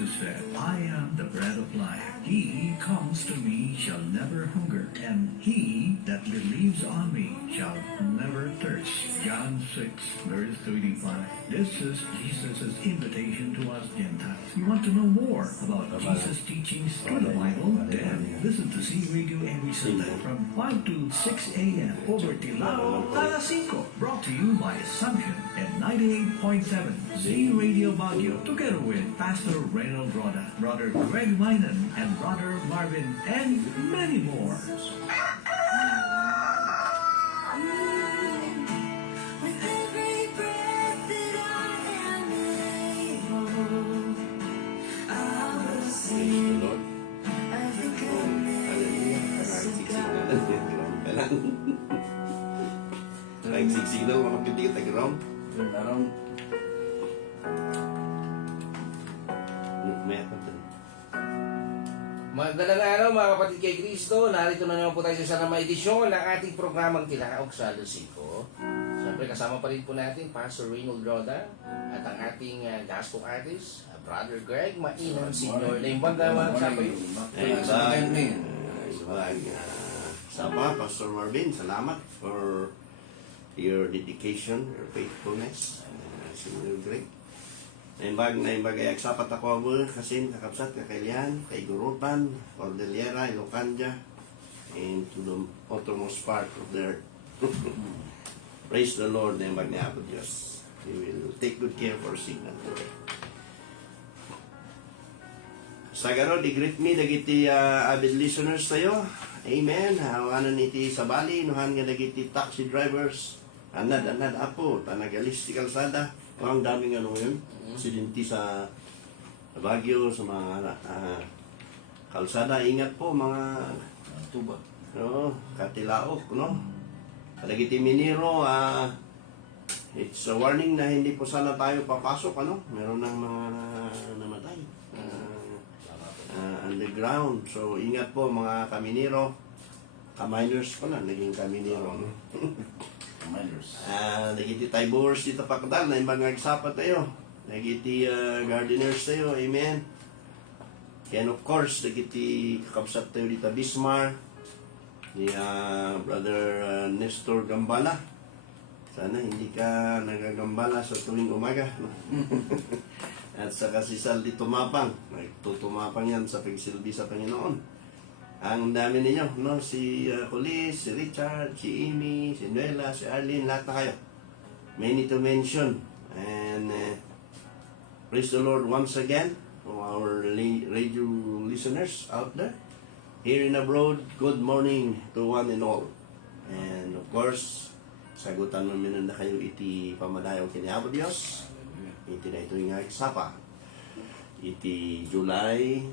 Jesus said, I am the bread of life. He comes to me shall never hunger, and he that believes on me shall never thirst. John 6, verse 35. This is Jesus' invitation to us Gentiles. You want to know more about Jesus' teachings through the Bible? Then listen to C Radio every Sunday from 5 to 6 a.m. over Tilao, Alas 5. Brought to you by Assumption and 98.7 Z Radio Baguio, together with Pastor Reynold Roda, Brother Greg Minan, and Brother Marvin, and many more. With every breath that I am able, I will sing of the goodness of God. Nagsiksik daw, mga pitik at ground. Turn around. Magandang araw mga kapatid kay Kristo. Narito na naman po tayo sa isa na edisyon ng ating programang Tilaok sa Lucico. Siyempre kasama pa rin po natin Pastor Reynold Roda at ang ating gospel artist, Brother Greg Mainam Sr. Naimbag naman sa pa yun. Sama, Pastor Marvin, salamat for your dedication, your faithfulness. Senior Greg. Naimbag ay aksapat ako abo, kasi kakapsat, kakailihan, kay Gurutan, Cordillera, Ilocanja, and to the uttermost part of the earth. Praise the Lord, naimbag ni Apo Diyos. He will take good care for signal. Sa garo, di-greet me, dagiti avid listeners tayo. Amen. Hawanan iti sa Bali, nuhan nga dagiti taxi drivers. Anad, apo, tanagalis ti kalsada. Ang daming ano yun, aksidente sa Baguio, sa mga kalsada. Ingat po mga Tuba. no, Katilaok, no? Kadagiti Minero, it's a warning na hindi po sana tayo papasok, ano? Meron ng mga namatay. Underground. So, ingat po mga Kaminero. Kaminers pala, naging Kaminero. Commanders. Nagiti Tibors dito pakdal, na yung mga nagsapat tayo. Nagiti gardeners tayo, amen. And of course, nagiti kakabsat tayo dito Bismar, ni Brother Nestor Gambala. Sana hindi ka nagagambala sa tuwing umaga. No? At saka si Saldi Tumapang, nagtutumapang yan sa pagsilbi sa Panginoon. Ang dami ninyo, no? Si Kulis, si Richard, si Amy, si Nuela, si Arlene, lahat na kayo. Many to mention. And praise the Lord once again to our radio listeners out there. Here in abroad, good morning to one and all. And of course, sagutan namin na kayo iti pamadayaw kiniabo Diyos. Iti na ito yung sapa. Iti July.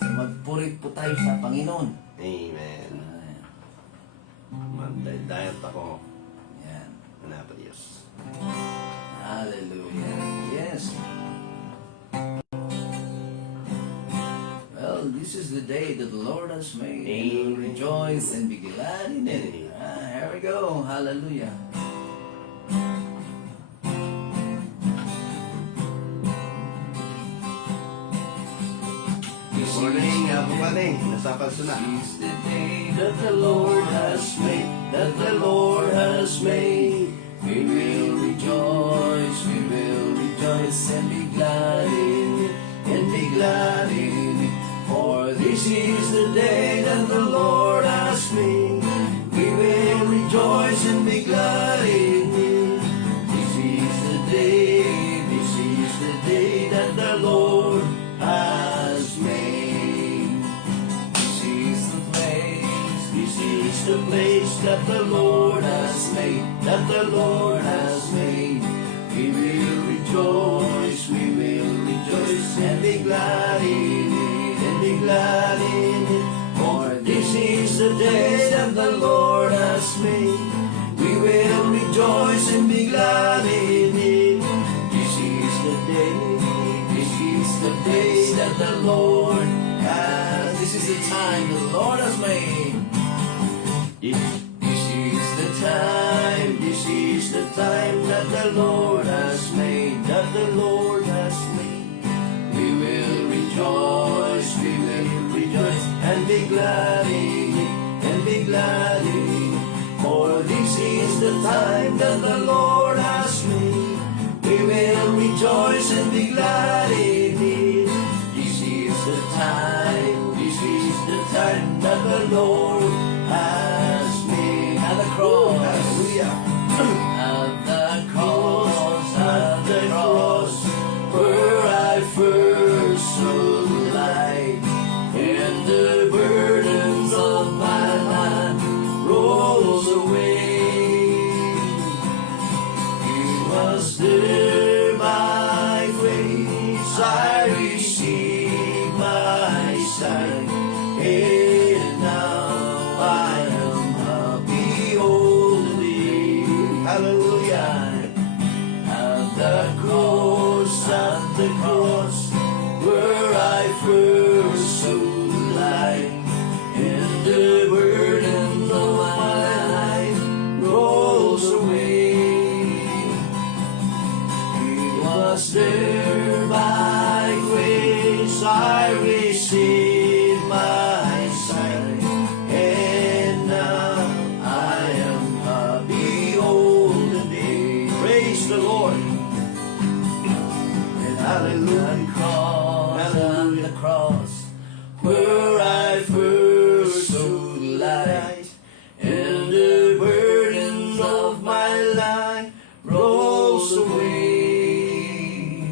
Magpurit po tayo sa Panginoon. Amen. Magdayat ako. Yan. Manapa Diyos. Hallelujah. Yes. Well, this is the day that the Lord has made. And we'll rejoice and be glad in it. Here we go. Hallelujah. Good morning, Apo Pane. Nasapal suna. It's the day that the Lord has made, that the Lord has made. We will rejoice and be glad in it, and be glad in it. For this is the day that the Lord has made. We will rejoice and be glad in it. This is the day that the Lord has made. This is the place that the Lord has made, that the Lord has made. We will rejoice and be glad in it, and be glad in it. For this is the day that the Lord has made. We will rejoice and be glad in it. This is the day that the Lord has. This is the time the Lord has made. This is the time that the Lord has made, that the Lord has made. glad in it, and be glad in it. For this is the time that the Lord has made. We will rejoice and be glad in it. This is the time, this is the time that the Lord has made. At the cross, Hallelujah. at the cross, where I first saw the light, and the burdens of my life rolls away. It was there by grace I received my sight, and now I am happy all the day. Hallelujah. At the cross, where I first saw the light, and the burden of my life rolls away. It was there by grace I received my sight, and now I am happy all the day. Praise the Lord. Hallelujah. At the cross, where I first saw the light, and the burdens of my life rolls away.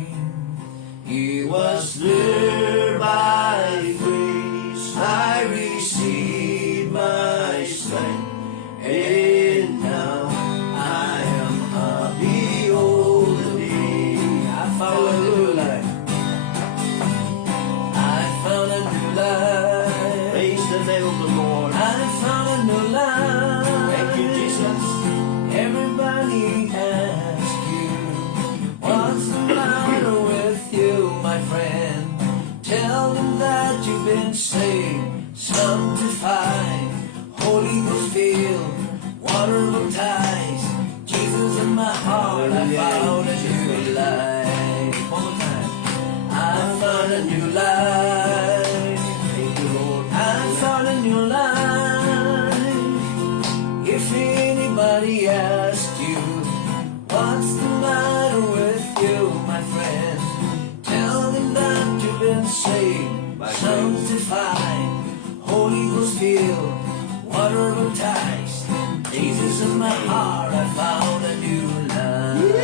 It was there by grace I received my sight, and now I am happy all the day. I found a new life. I found a new life. Praise the name of the Lord. I found a new life. Thank you, Jesus. Everybody asks you, what's the matter with you, my friend? Tell them that you've been saved, sanctified, Holy Ghost filled, water baptized. Jesus in my heart, I found a new life. One more time. I found a new life. Thank you, Lord. I found a new life. If anybody asks you, what's the matter with you, my friend? Tell them that you've been saved, By grace. sanctified, Holy Ghost filled, water baptized. Jesus in my heart, I found a new life.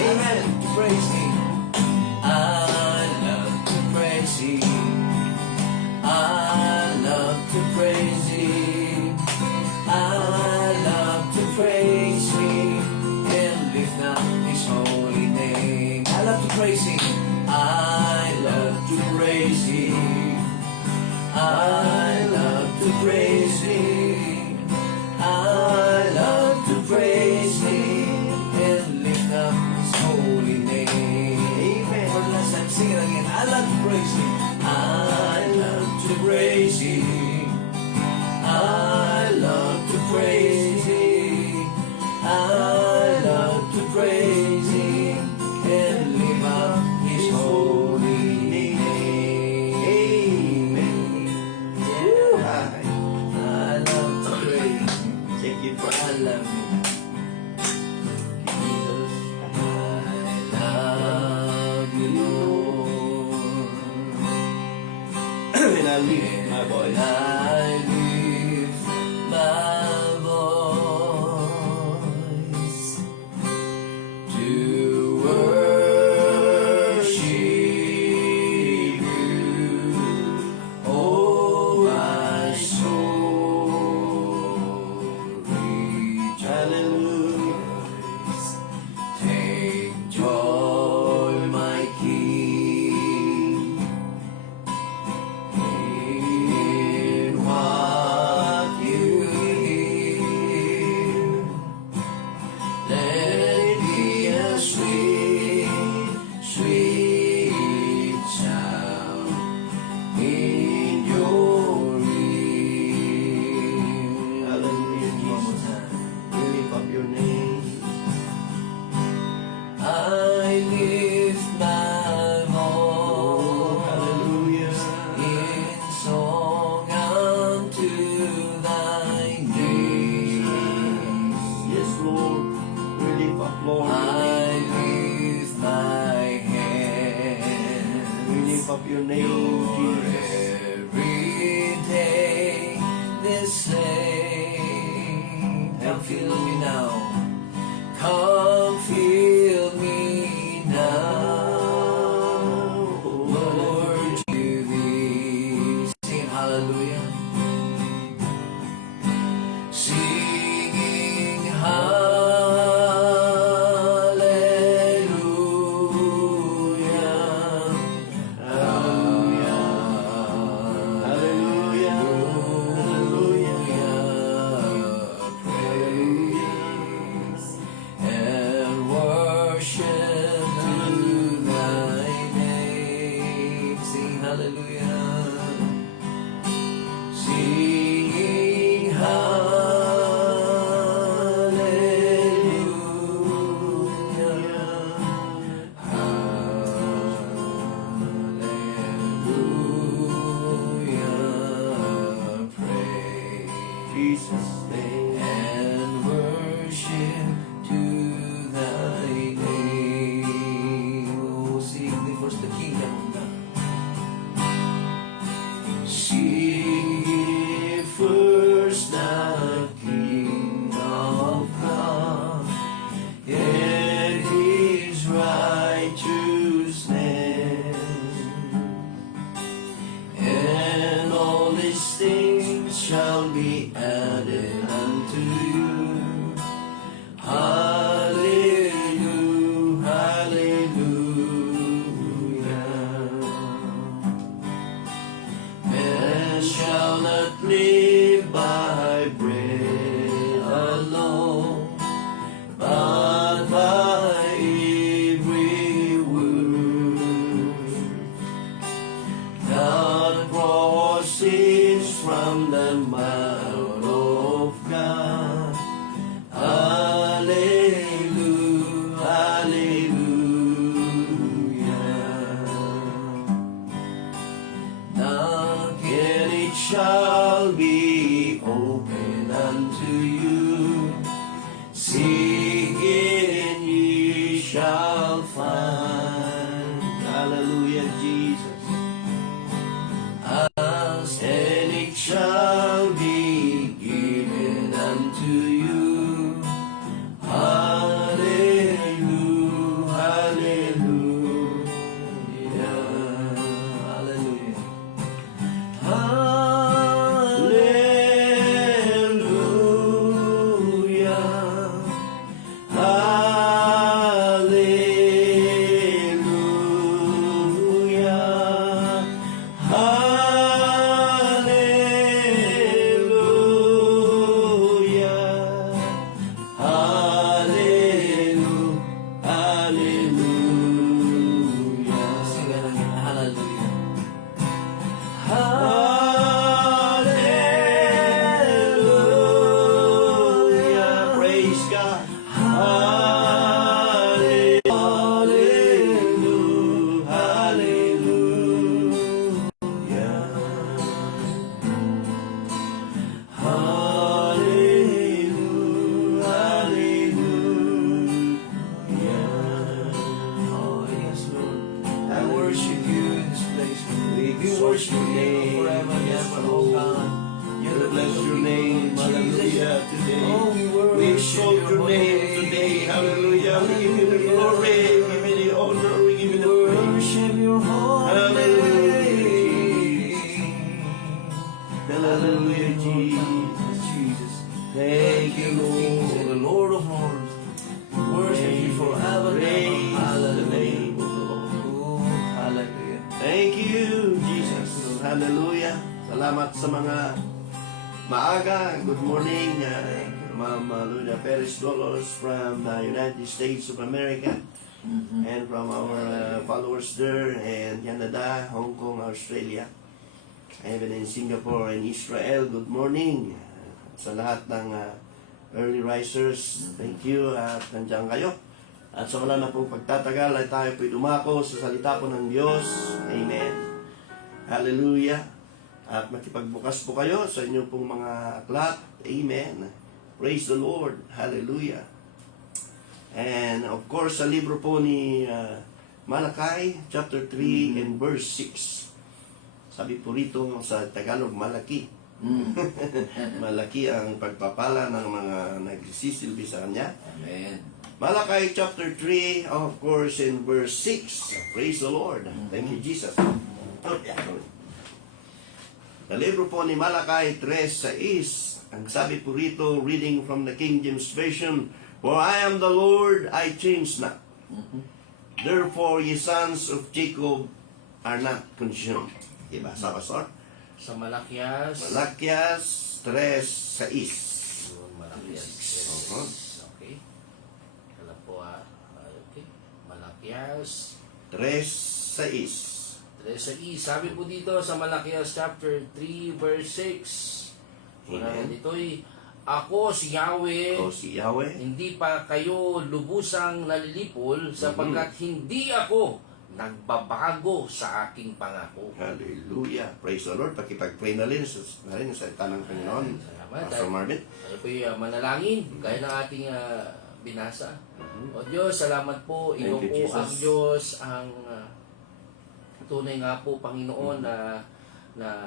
Amen. Praise Him. I love to praise Him. I love to praise Him. I love to praise Him and lift up His holy name. I love to praise Him. I love to praise Him. I love to praise Him. I love to praise Him and lift up His holy name. Amen. For the last time, sing it again. I love to praise Him. I love to praise Him. I love to praise Him. I love to praise Him and lift up His holy name. Amen. Yeah. I love to praise Him. Thank you, I Father. love you. Jesus. I love you, Lord. And I lift my voice. I lift my voice to worship you, oh my soul. Hallelujah. Take joy, my King, in your name, Jesus. Every day the same. Come feel me now. Come feel me now. Lord, you thee. Sing hallelujah. Singing hallelujah. Hallelujah. Hallelujah. Praise and worship to thy name. Sing hallelujah. Singing hallelujah. Hallelujah. Praise Jesus' name. and worship to thy name. Oh, sing thee first the kingdom of God. Seek ye first the kingdom of God and his righteousness, and all these things shall be added unto you. Hallelujah, hallelujah. Man shall not live by bread alone, but by every word that proceeds from the mouth of God. Hallelujah, hallelujah. Knock and it shall be open unto you. Seek and ye shall find. Hallelujah, Jesus. Ask and it shall be given unto you. Hallelujah, hallelujah, hallelujah. Hallelujah. Hallelujah. Hallelujah. Hallelujah. Hallelujah. Sing that again. Hallelujah. Hallelujah. Praise God. Hallelujah. Oh, yes, Lord. I worship you in this place. We worship your name forever and ever, oh God. You're the Bless your name. Hallelujah. Today. Oh, we We worship exalt your name today. Hallelujah. We give you the glory. We give you the honor. We give you the praise. Worship your holy Hallelujah, name. Hallelujah, Jesus. Jesus. Thank you, King of kings and Lord. the Lord of lords. Worship you forever and Praise ever. the Hallelujah. name of the Lord. Oh, hallelujah. Thank you, Jesus. Hallelujah. Salamat sa mga maaga. Good morning, Ma'am Luna Perez Dolos from the United States of America and from our followers there in Canada, Hong Kong, Australia, even in Singapore and Israel. Good morning sa lahat ng early risers. Thank you at nandiyan kayo. At sa wala na pong pagtatagal ay tayo po'y dumako sa salita po ng Diyos. Amen. Hallelujah. At makipagbukas po kayo sa inyong pong mga aklat. Amen. Praise the Lord. Hallelujah. And of course, sa libro po ni Malakay chapter 3 and verse 6. Sabi po rito sa Tagalog, malaki. Malaki ang pagpapala ng mga nagsisisilbi sa Kanya. Amen. Malakay chapter 3, of course, in verse 6. Praise the Lord. Thank you, Jesus. Sa libro po ni Malakay 3:6, ang sabi po rito, reading from the King James Version, For I am the Lord, I change not. Therefore, ye sons of Jacob are not consumed. Diba? Sa Pastor? Sa Malakias. Malakias 3:6. Malakias. Oo. Okay. Kala po okay. Malakias. 3:6. Sabi po dito sa Malakias chapter 3 verse 6. Amen. Dito'y, Ako si Yahweh, O si Yahweh. hindi pa kayo lubusang nalilipol sapagkat hindi ako nagbabago sa aking pangako. Hallelujah. Praise the Lord. Pakipag-pray na rin sa salita ng Panginoon. Salamat. Pastor Marvin. Ano po yung manalangin, gaya ng ating binasa. O Diyos, salamat po. Thank Ikaw you, po Jesus. ang Diyos, ang tunay nga po, Panginoon, na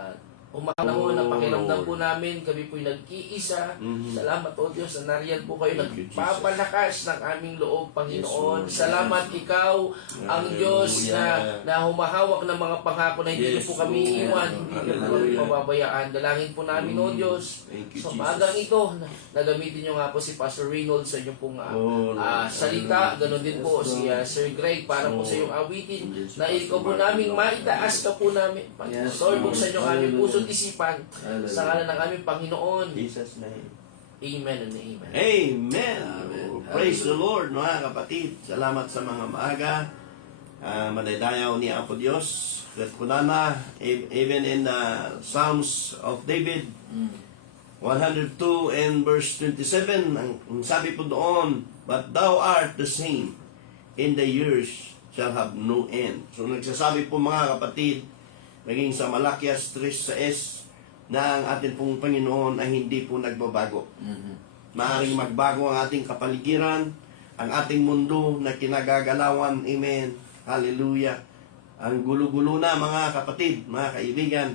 umanahon na pakiramdam po namin. Kami po'y nag-iisa. Salamat po, Diyos, na nariyan po kayo. Thank you, Jesus. Nagpapalakas ng aming loob, Panginoon. Yes, Lord. Salamat ikaw, ang Diyos na humahawak ng mga pangako na hindi Yes, po kami Lord. iwan, hindi po kami Hallelujah. pababayaan. Dalangin po namin, O Diyos, Thank you, sa Jesus. umagang ito, nagamitin nyo nga po si Pastor Reynolds sa inyong pong Oh, Lord. salita. Ganon din po si Sir Greg para po sa iyong awitin na ikaw po namin maitaas ka po namin. Yes, Lord, Lord. buksan nyo kami puso't isipan Hallelujah. sa ngalan ng aming Panginoon. Jesus' name. Amen and amen. Amen. Amen. Praise the Lord, mga kapatid. Salamat sa mga maaga. Madaydayaw ni Apo Diyos. At kunana, even in the Psalms of David, 102 and verse 27, ang sabi po doon, But thou art the same, in the years shall have no end. So nagsasabi po mga kapatid, maging sa Malakias 3:6, na ang ating pong Panginoon ay hindi po nagbabago. Maaring magbago ang ating kapaligiran, ang ating mundo na kinagagalawan. Amen. Hallelujah. Ang gulo-gulo na mga kapatid, mga kaibigan.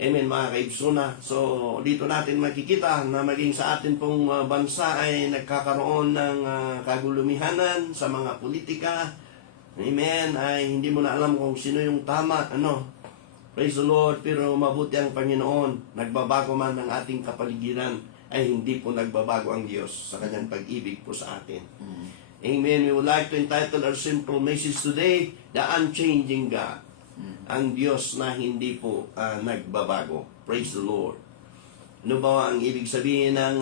Amen, mga kaibsuna. So, dito natin makikita na maging sa atin pong bansa ay nagkakaroon ng kagulumihanan sa mga politika. Amen. Ay hindi mo na alam kung sino yung tama. Praise the Lord. Pero mabuti ang Panginoon. Nagbabago man ang ating kapaligiran, ay hindi po nagbabago ang Diyos sa kanyang pag-ibig po sa atin. Amen. We would like to entitle our simple message today, The Unchanging God. Ang Diyos na hindi po nagbabago. Praise the Lord. Ano ba ang ibig sabihin ng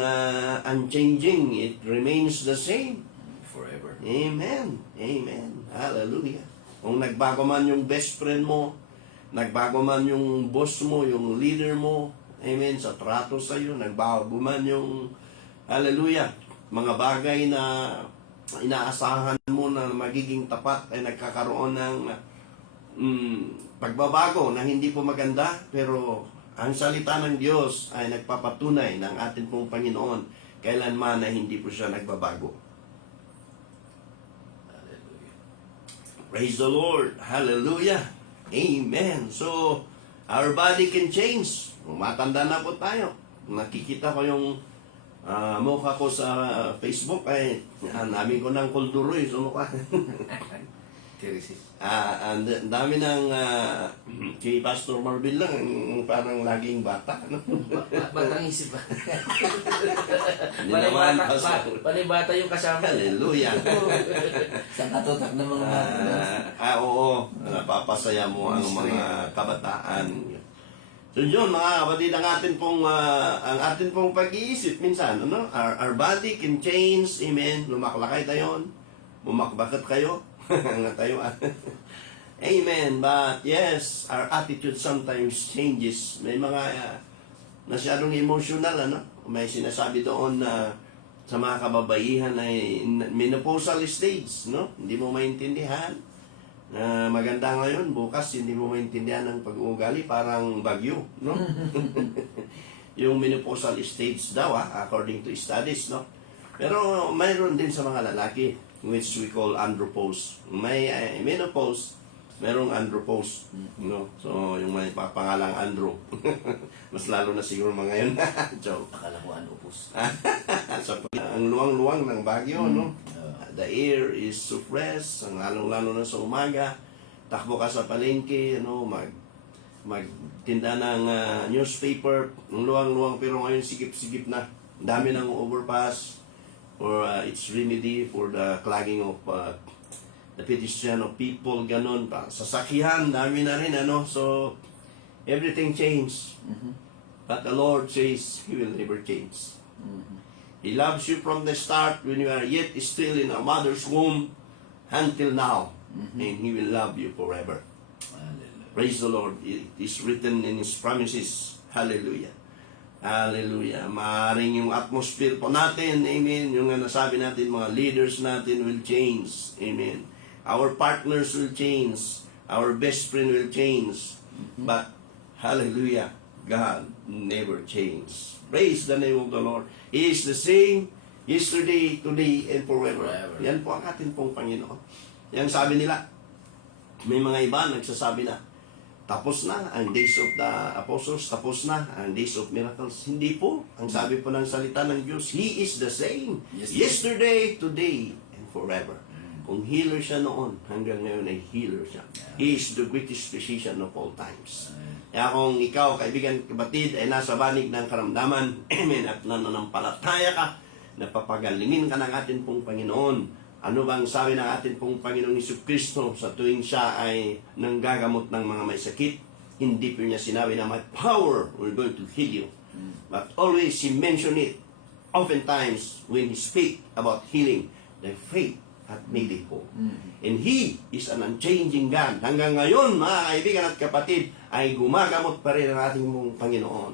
unchanging? It remains the same. Forever. Amen. Amen. Hallelujah. Kung nagbago man yung best friend mo, nagbago man yung boss mo, yung leader mo, amen, sa trato sa iyo, nagbago man yung, hallelujah, mga bagay na inaasahan mo na magiging tapat ay nagkakaroon ng pagbabago na hindi po maganda, pero ang salita ng Diyos ay nagpapatunay ng ating pong Panginoon kailanman na hindi po siya nagbabago. Hallelujah. Praise the Lord. Hallelujah. Amen. So, our body can change. Matanda na po tayo. Nakikita ko yung mukha ko sa Facebook ay namin ko ng kulduroy. So, mukha. Ang dami ng kay Pastor Marvin lang, parang laging bata. No? Batang isip ba? Hindi naman, Bata Pastor. yung kasama. Hallelujah. Sa katutak ng mga Oo. Napapasaya mo ang mga kabataan. So yun, mga kapatid, ang atin pong pag-iisip minsan, our body can change, amen, lumaklakay tayo, bumakbakat kayo, tayo, amen, but yes, our attitude sometimes changes. May mga masyadong emotional, may sinasabi doon na sa mga kababaihan ay menopausal stage, hindi mo maintindihan. Maganda ngayon, bukas hindi mo maintindihan ang pag-uugali, parang bagyo, Yung menopausal stage daw, according to studies, Pero mayroon din sa mga lalaki. which we call andropause. May menopause, merong andropause. No? So, yung may papangalang andro. Mas lalo na siguro mga yun. Joke. Akala ko ano upos. Ang luwang-luwang ng Baguio, no? The air is so fresh, ang lalong-lalo na sa umaga. Takbo ka sa palengke, magtinda ng newspaper, ang luwang-luwang, pero ngayon sigip-sigip na. Dami ng overpass for its remedy for the clogging of the pedestrian of people, ganun. Sasakyan, dami na rin, So, everything changed. But the Lord says, He will never change. He loves you from the start when you are yet still in a mother's womb until now. And He will love you forever. Hallelujah. Praise the Lord. It is written in His promises. Hallelujah. Hallelujah. Maaring yung atmosphere po natin, amen, yung nasabi natin, mga leaders natin will change. Amen. Our partners will change. Our best friend will change. But, hallelujah, God never changes. Praise the name of the Lord. He is the same yesterday, today, and forever. Forever. Yan po ang ating pong Panginoon. Yan sabi nila, may mga iba nagsasabi na, tapos na ang days of the apostles, tapos na ang days of miracles. Hindi po. Ang sabi po ng salita ng Diyos, He is the same. Yesterday, today, and forever. Kung healer siya noon, hanggang ngayon ay healer siya. He is the greatest physician of all times. Kaya kung ikaw, kaibigan, kapatid, ay nasa banig ng karamdaman, amen, at nananampalataya ka, napapagalingin ka ng ating pong Panginoon, ano bang sabi ng ating pong Panginoong Jesucristo sa tuwing siya ay nanggagamot ng mga may sakit? Hindi po niya sinabi na my power will going to heal you. But always He mentioned it. Oftentimes, when He speak about healing, the faith had made it whole. And He is an unchanging God. Hanggang ngayon, mga kaibigan at kapatid, ay gumagamot pa rin ang ating pong Panginoon.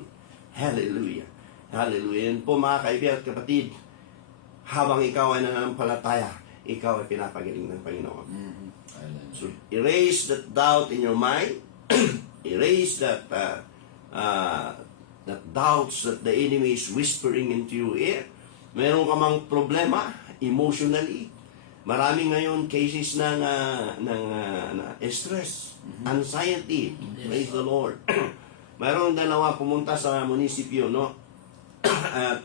Hallelujah. Hallelujah. Yan po mga kaibigan at kapatid, habang ikaw ay nananampalataya, ikaw ay pinapagaling ng Panginoon. Hallelujah. So, erase that doubt in your mind. Erase that that doubts that the enemy is whispering into your ear. Meron ka mang problema emotionally. Marami ngayon cases ng stress, anxiety. Praise the Lord. Mayroong dalawa pumunta sa munisipyo, no? At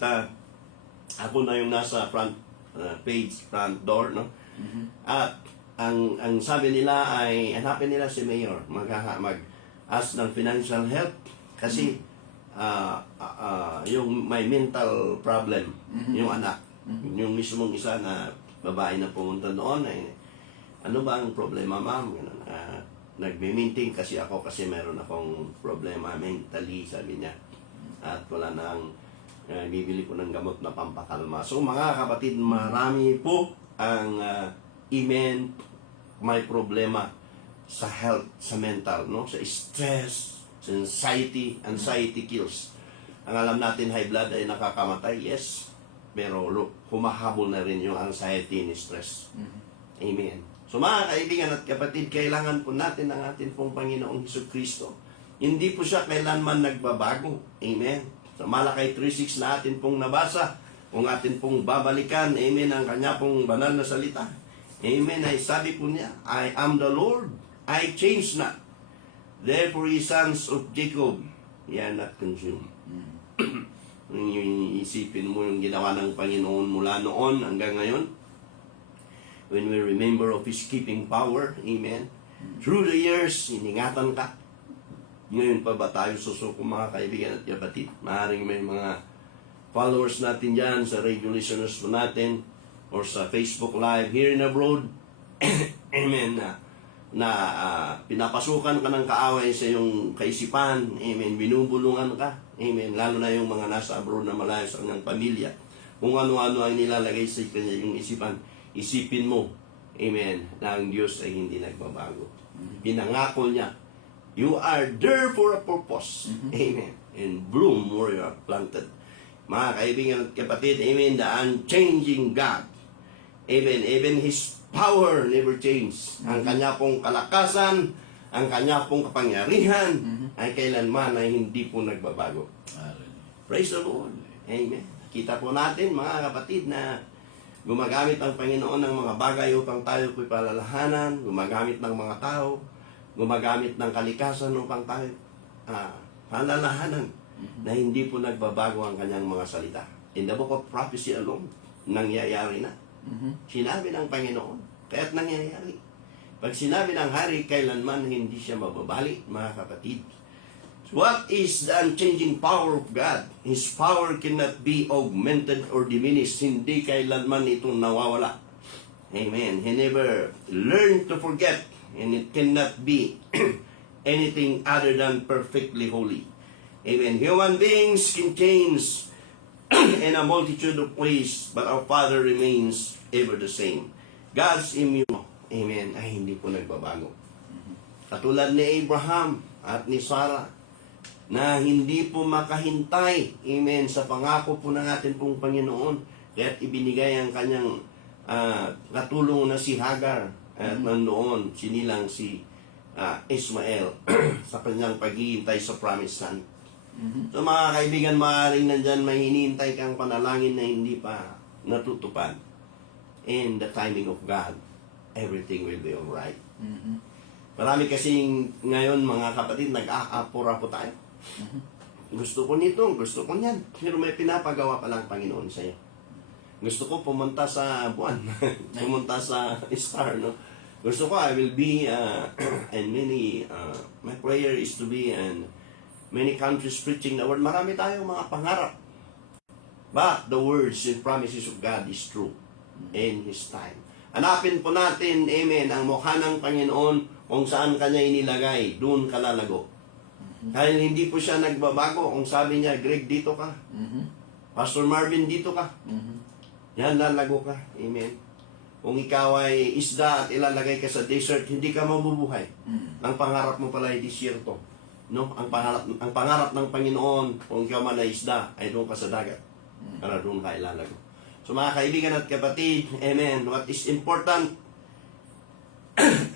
ako na yung nasa front front door, no? At ang sabi nila ay hanapin nila si Mayor, mag-ask ng financial help kasi yung may mental problem, yung anak, yung mismong isa na babae na pumunta doon ay ano ba ang problema, ma'am? Nagme-maintain kasi ako kasi meron akong problema mentally, sabi niya. At wala nang bibili ko ng gamot na pampakalma. So mga kapatid, marami po ang may problema sa health, sa mental, no? Sa stress, sa anxiety. Anxiety kills. Ang alam natin, high blood ay nakakamatay, yes. Pero humahabol na rin yung anxiety and stress. Amen. So mga kaibigan at kapatid, kailangan po natin ang ating pong Panginoong Jesucristo. Hindi po siya kailanman nagbabago. Amen. Sa Malakay 3:6 na atin pong nabasa, kung atin pong babalikan, amen, ang kanya pong banal na salita. Amen, ay sabi po niya, I am the Lord, I change not. Therefore, ye sons of Jacob, ye are not consumed. Isipin mo yung ginawa ng Panginoon mula noon hanggang ngayon. When we remember of His keeping power, amen. Through the years, iningatan ka. Ngayon pa ba tayo susuko, mga kaibigan at kapatid? Maaaring may mga followers natin dyan, sa radio listeners po natin, or sa Facebook Live here in abroad. Amen. Na pinapasukan ka ng kaaway sa iyong kaisipan. Amen. Binubulungan ka. Amen. Lalo na yung mga nasa abroad na malayo sa kanyang pamilya. Kung ano-ano ay nilalagay sa kanya yung isipan, isipin mo, amen, na ang Diyos ay hindi nagbabago. Pinangako niya, you are there for a purpose. Amen. And bloom where you are planted. Mga kaibigan at kapatid, amen, the unchanging God. Amen. Even His power never changes. Ang kanya pong kalakasan, ang kanya pong kapangyarihan, ay kailanman ay hindi po nagbabago. Hallelujah. Praise the Lord. Amen. Kita po natin, mga kapatid, na Gumagamit ang Panginoon ng mga bagay upang tayo ko'y palalahanan, gumagamit ng mga tao, gumagamit ng kalikasan upang tayo palalahanan na hindi po nagbabago ang kanyang mga salita. In the book of prophecy alone, nangyayari na. Sinabi ng Panginoon, kaya't nangyayari. Pag sinabi ng hari, kailanman hindi siya mababali, mga kapatid. What is the unchanging power of God? His power cannot be augmented or diminished. Hindi kailanman ito nawawala. Amen. He never learned to forget, and it cannot be anything other than perfectly holy. Amen. Human beings can change in a multitude of ways, but our Father remains ever the same. God's immune, amen, ay hindi po nagbabago. Katulad ni Abraham at ni Sarah, na hindi po makahintay, amen, sa pangako po ng ating pong Panginoon, kaya't ibinigay ang kanyang katulong na si Hagar, at nandoon sinilang si Ismael sa kanyang paghihintay sa promised land. So mga kaibigan, maaaring nandyan may hinihintay kang panalangin na hindi pa natutupad. In the timing of God, everything will be alright. Marami kasing ngayon mga kapatid, nag-aapura po tayo. Gusto ko nito, gusto ko niyan. Pero may pinapagawa pa lang Panginoon sa'yo. Gusto ko pumunta sa buwan, pumunta sa star, no? Gusto ko, I will be, and many, my prayer is to be in many countries preaching the word. Marami tayong mga pangarap. But the words and promises of God is true in His time. Hanapin po natin, amen, ang mukha ng Panginoon kung saan Kanya inilagay, doon kalalago. Dahil hindi po siya nagbabago. Kung sabi niya, Greg, dito ka. Pastor Marvin, dito ka. Yan, lalago ka. Amen. Kung ikaw ay isda at ilalagay ka sa desert, hindi ka mabubuhay. Ang pangarap mo pala ay disyerto. No? Ang pangarap ng Panginoon, kung ikaw man ay isda, ay doon ka sa dagat. Para doon ka ilalago. So mga kaibigan at kapatid, amen, what is important?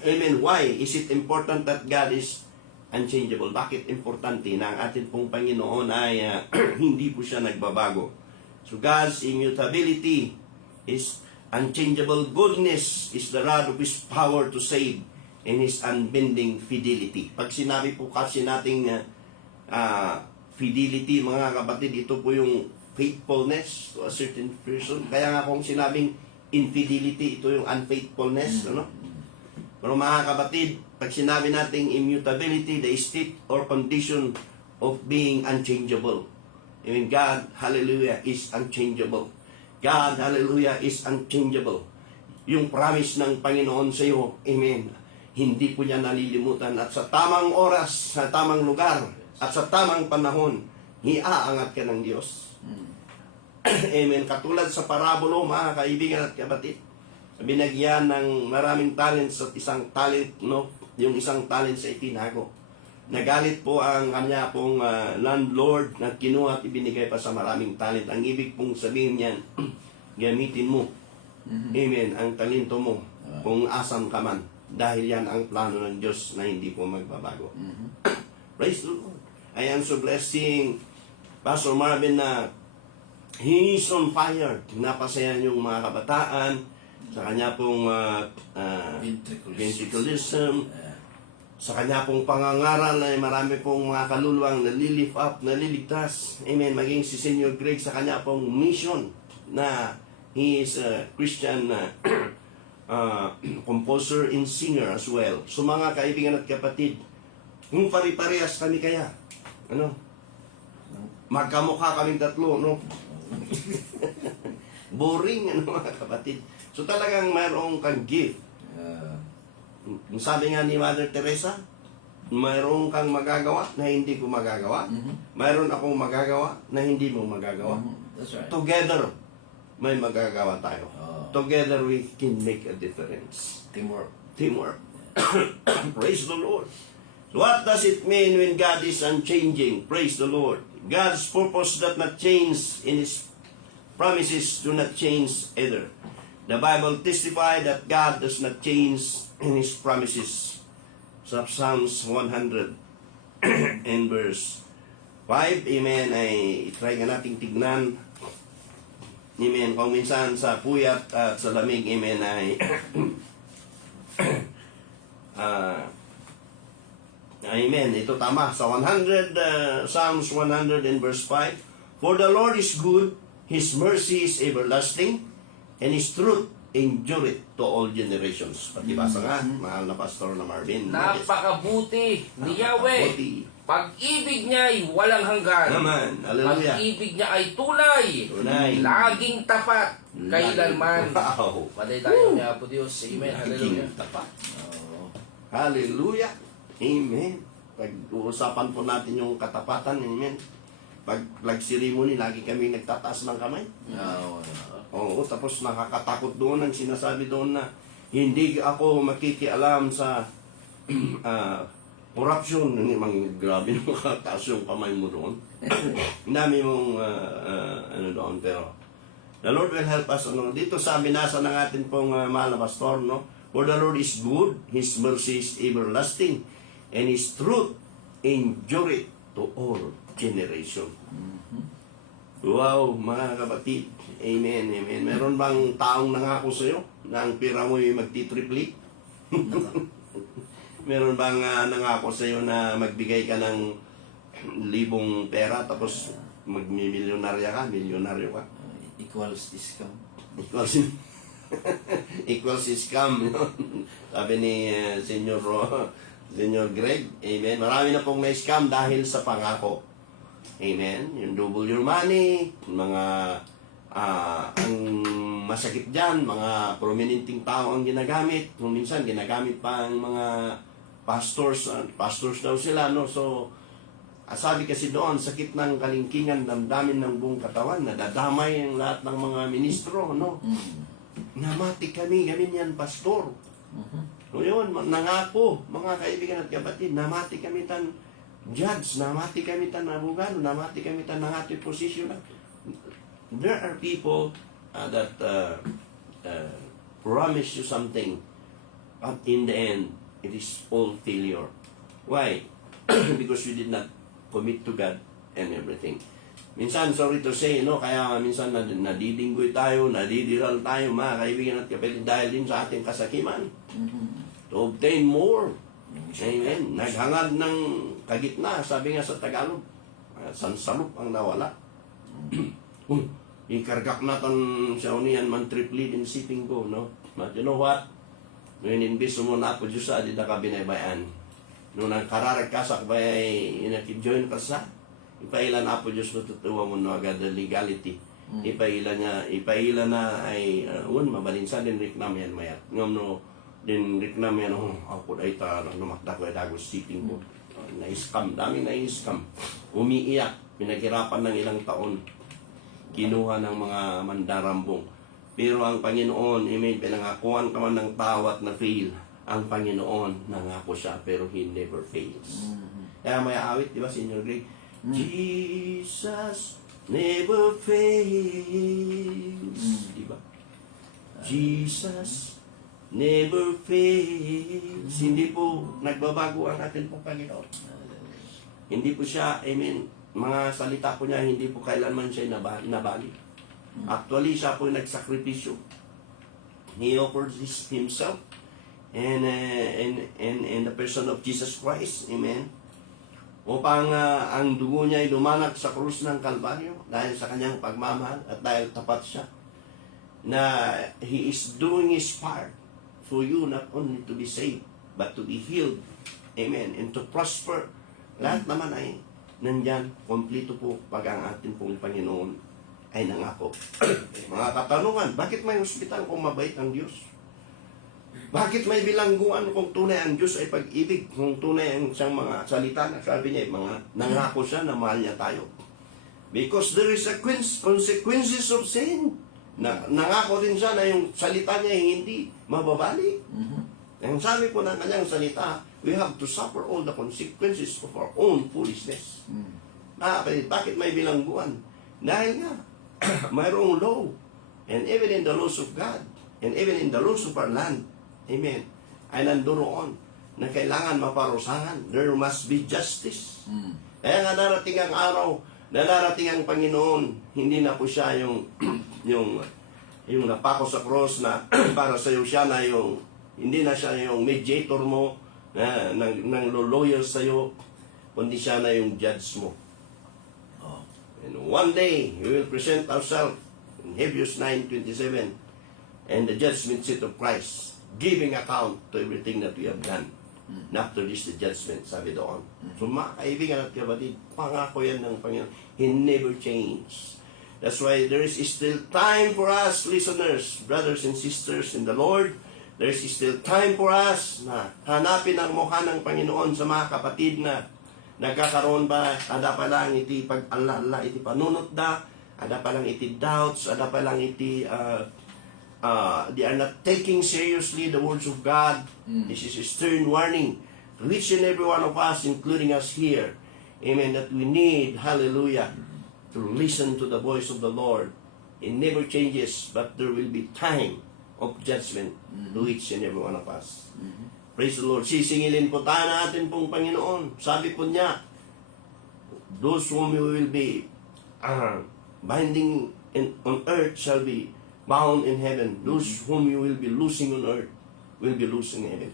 Amen, why is it important that God is unchangeable? Bakit importante na ang ating pong Panginoon ay hindi po siya nagbabago? So God's immutability, His unchangeable goodness is the rod of His power to save, and His unbending fidelity. Pag sinabi po kasi nating fidelity, mga kapatid, ito po yung faithfulness to a certain person. Kaya nga kung sinabing infidelity, ito yung unfaithfulness. Ano? Pero mga kapatid, pag sinabi nating immutability, the state or condition of being unchangeable. I mean, God, hallelujah, is unchangeable. God, hallelujah, is unchangeable. Yung promise ng Panginoon sa iyo, amen, hindi po niya nalilimutan. At sa tamang oras, sa tamang lugar, at sa tamang panahon, iaangat ka ng Diyos. Amen. Katulad sa parabolo, mga kaibigan at kapatid, binagyan ng maraming talents at isang talent, no? Yung isang talent sa itinago. Nagalit po ang kanya pong landlord na kinuha at ibinigay pa sa maraming talent. Ang ibig pong sabihin niyan, gamitin mo. Amen. Ang talento mo, kung asam ka man. Dahil yan ang plano ng Diyos na hindi po magbabago. Praise the Lord. I am so blessed seeing Pastor Marvin na he is on fire. Napasayan yung mga kabataan sa kanya pong ventriculism, sa kanya pong pangangaral na marami pong mga kaluluwang nalilift up, naliligtas. Amen. Maging si Senior Greg sa kanya pong mission na he is a Christian composer and singer as well. So mga kaibigan at kapatid, kung pari-parehas kami kaya, ano? Magkamukha kaming tatlo, no? Boring, ano mga kapatid. So talagang mayroong kang gift. Sabi nga ni Mother Teresa, mayroong kang magagawa na hindi ko magagawa. Mayroon akong magagawa na hindi mo magagawa. That's right. Together, may magagawa tayo. Together we can make a difference. Teamwork. Teamwork. Praise the Lord. So what does it mean when God is unchanging? Praise the Lord. God's purpose does not change, and His promises do not change either. The Bible testifies that God does not change in His promises. Sa Psalms 100 and verse 5, amen, ay try nga nating tignan. Amen. Kung minsan sa puyat at sa lamig, amen, ay amen. Ito tama. Sa 100, Psalms 100 and verse 5, For the Lord is good, His mercy is everlasting, and His truth endureth to all generations. Patibasa nga, mahal na Pastor na Marvin. Napakabuti ni Yahweh. Napakabuti. Pag-ibig niya ay walang hanggan. Naman. Hallelujah. Pag-ibig niya ay tunay. Tunay. Laging tapat. Kailanman. Wow. Patay tayo ni Apo Diyos. Amen. Hallelujah. Laging tapat. Hallelujah. Amen. Pag-uusapan po natin yung katapatan, amen. Pag flag ceremony, lagi kami nagtataas ng kamay. Oo, tapos nakakatakot doon ang sinasabi doon na hindi ako makikialam sa corruption. Grabe nung makataas yung kamay mo doon. Dami mong ano doon, pero the Lord will help us. Ano, dito sa binasa ng atin pong mahal na pastor, no? For the Lord is good, His mercy is everlasting, and His truth endureth to all generation. Wow, mga kapatid. Amen, amen. Meron bang taong nangako sa'yo na ang pira mo ay magti-triple? Meron bang nangako sa'yo na magbigay ka ng libong pera tapos magmimilyonarya ka, milyonaryo ka? Equals discount. Equals, equals scam. Sabi ni Senyor Greg, amen. Marami na pong na-scam dahil sa pangako. Amen. Yung double your money, mga ang masakit dyan, mga prominenting tao ang ginagamit. Kung minsan, ginagamit pa ang mga pastors. Pastors daw sila, no? So, sabi kasi doon, sakit ng kalingkingan, damdamin ng buong katawan, nadadamay ang lahat ng mga ministro, no? Namati kami, ganyan, pastor. So yun, nangako, mga kaibigan at kapatid, namati kami tan judge, namati kami tan abogado, namati kami tan nangati posisyon. There are people that promise you something, but in the end, it is all failure. Why? Because you did not commit to God and everything. Minsan, sorry to say, no, kaya minsan nadidinggoy tayo, nadidiral tayo, mga kaibigan at kapatid, dahil din sa ating kasakiman. To obtain more. Amen. Naghangad ng kagitna, sabi nga sa Tagalog, sansalup ang nawala. Ikargak natin siya uniyan man tripli din siping ko, no? But you know what? Noon inbis mo na po Diyos sa di na ka binabayan. Noon ang kararag kasak ba ay inakidjoin ka sa? Ipailan na po Diyos natutuwa mo no agad the legality. Ipailan na ay mabalinsa din riknam yan mayat. Ngam no din riknam yan ako ay ta numakda ko ay dagos siping ko. Na-scam, daming na-scam. Umiiyak, pinaghirapan ng ilang taon. Kinuha ng mga mandarambong. Pero ang Panginoon, amen, pinangakuan ka man ng tao at na-fail. Ang Panginoon, nangako siya, pero He never fails. Kaya may awit, di ba, Senior Greg? Jesus never fails. Di ba? Jesus never fails. Hindi po nagbabago ang atin pong Panginoon. Hindi po siya, amen, mga salita po niya, hindi po kailanman siya inabali. Actually, siya po nagsakripisyo. He offered himself and the person of Jesus Christ, amen, upang ang dugo niya ay lumanag sa krus ng Kalbaryo dahil sa kanyang pagmamahal at dahil tapat siya na He is doing His part for you not only to be saved but to be healed, amen, and to prosper. Lahat naman ay nandyan, kompleto po pag ang ating pong Panginoon ay nangako. Mga katanungan, bakit may hospital kung mabait ang Diyos? Bakit may bilangguan kung tunay ang Diyos ay pag-ibig? Kung tunay ang siyang mga salita na sabi niya, mga nangako siya na mahal niya tayo. Because there is a consequences of sin. Nangako din siya na yung salita niya ay hindi mababali. Ang sabi po ng kanyang salita, we have to suffer all the consequences of our own foolishness. Bakit may bilangguan? Dahil nga, mayroong law. And even in the laws of God, and even in the laws of our land, amen, ay nandoon na kailangan maparusahan. There must be justice. Kaya nga narating ang araw na darating ang Panginoon, hindi na po siya yung yung napako sa cross na para sa iyo, siya na yung hindi na siya yung mediator mo na nang loyal sa iyo, kundi siya na yung judge mo. Oh. And one day we will present ourselves in Hebrews 9:27 and the judgment seat of Christ, giving account to everything that we have done. And after this, the judgment, sabi doon. So mga kaibigan at kapatid, pangako yan ng Panginoon. He never changed. That's why there is still time for us, listeners, brothers and sisters in the Lord. There is still time for us na hanapin ang mukha ng Panginoon sa mga kapatid na nagkakaroon ba, ada pa lang iti pag-alala, iti panunot da, ada pa lang iti doubts, ada pa lang iti they are not taking seriously the words of God. This is a stern warning to each and every one of us, including us here. Amen. That we need, hallelujah, to listen to the voice of the Lord. It never changes, but there will be time of judgment to each and every one of us. Praise the Lord. Sisingilin po tayo natin pong Panginoon. Sabi po niya, those whom you will be binding on earth shall be bound in heaven. Those whom you will be loosing on earth will be loosing in heaven.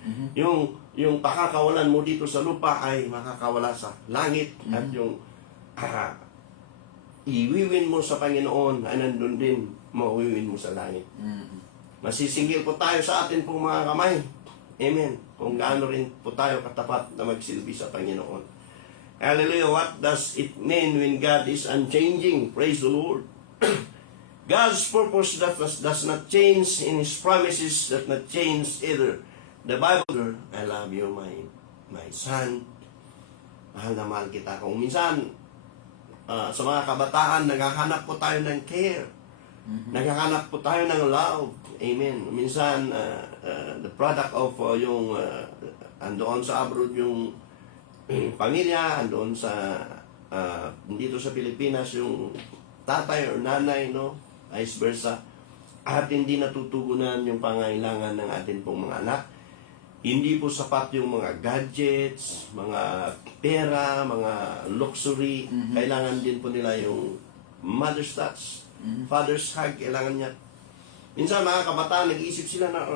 Yung pakakawalan mo dito sa lupa ay makakawala sa langit. At yung iwiwin mo sa Panginoon ay nandun din mauwiwin mo sa langit. Masisingil po tayo sa atin pong mga kamay. Amen. Kung gaano rin po tayo katapat na magsilbi sa Panginoon. Hallelujah. What does it mean when God is unchanging? Praise the Lord. God's purpose does not change, in His promises does not change either. The Bible, I love you, my son. Mahal na mahal kita. Kung minsan, sa mga kabataan, naghahanap po tayo ng care. Naghahanap po tayo ng love. Amen. Minsan, the product of yung andoon sa abroad yung pamilya, andoon sa dito sa Pilipinas yung tatay or nanay, no? Vice versa. At hindi natutugunan yung pangailangan ng atin pong mga anak. Hindi po sapat yung mga gadgets, mga pera, mga luxury. Kailangan din po nila yung mother's touch, father's hug. Kailangan niya. Minsan mga kabataan, nag-iisip sila na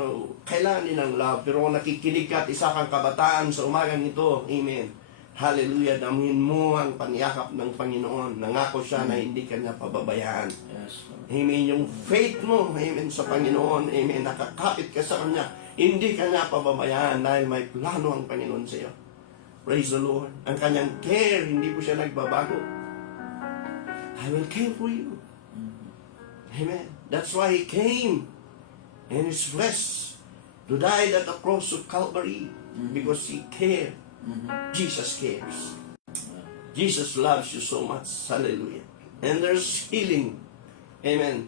kailangan din ng love. Pero kung nakikinig ka at isa kang kabataan sa umagang ito, amen. Hallelujah, damhin mo ang paniyakap ng Panginoon. Nangako siya na hindi ka niya pababayaan. Yes, Lord. Amen. Yung faith mo, amen, sa Panginoon, amen, nakakapit ka sa Kanya, hindi ka niya pababayaan dahil may plano ang Panginoon sa iyo. Praise the Lord. Ang Kanyang care, hindi po siya nagbabago. I will care for you. Amen. That's why He came in His flesh to die at the cross of Calvary because He cared. Jesus cares. Jesus loves you so much. Hallelujah. And there's healing. Amen.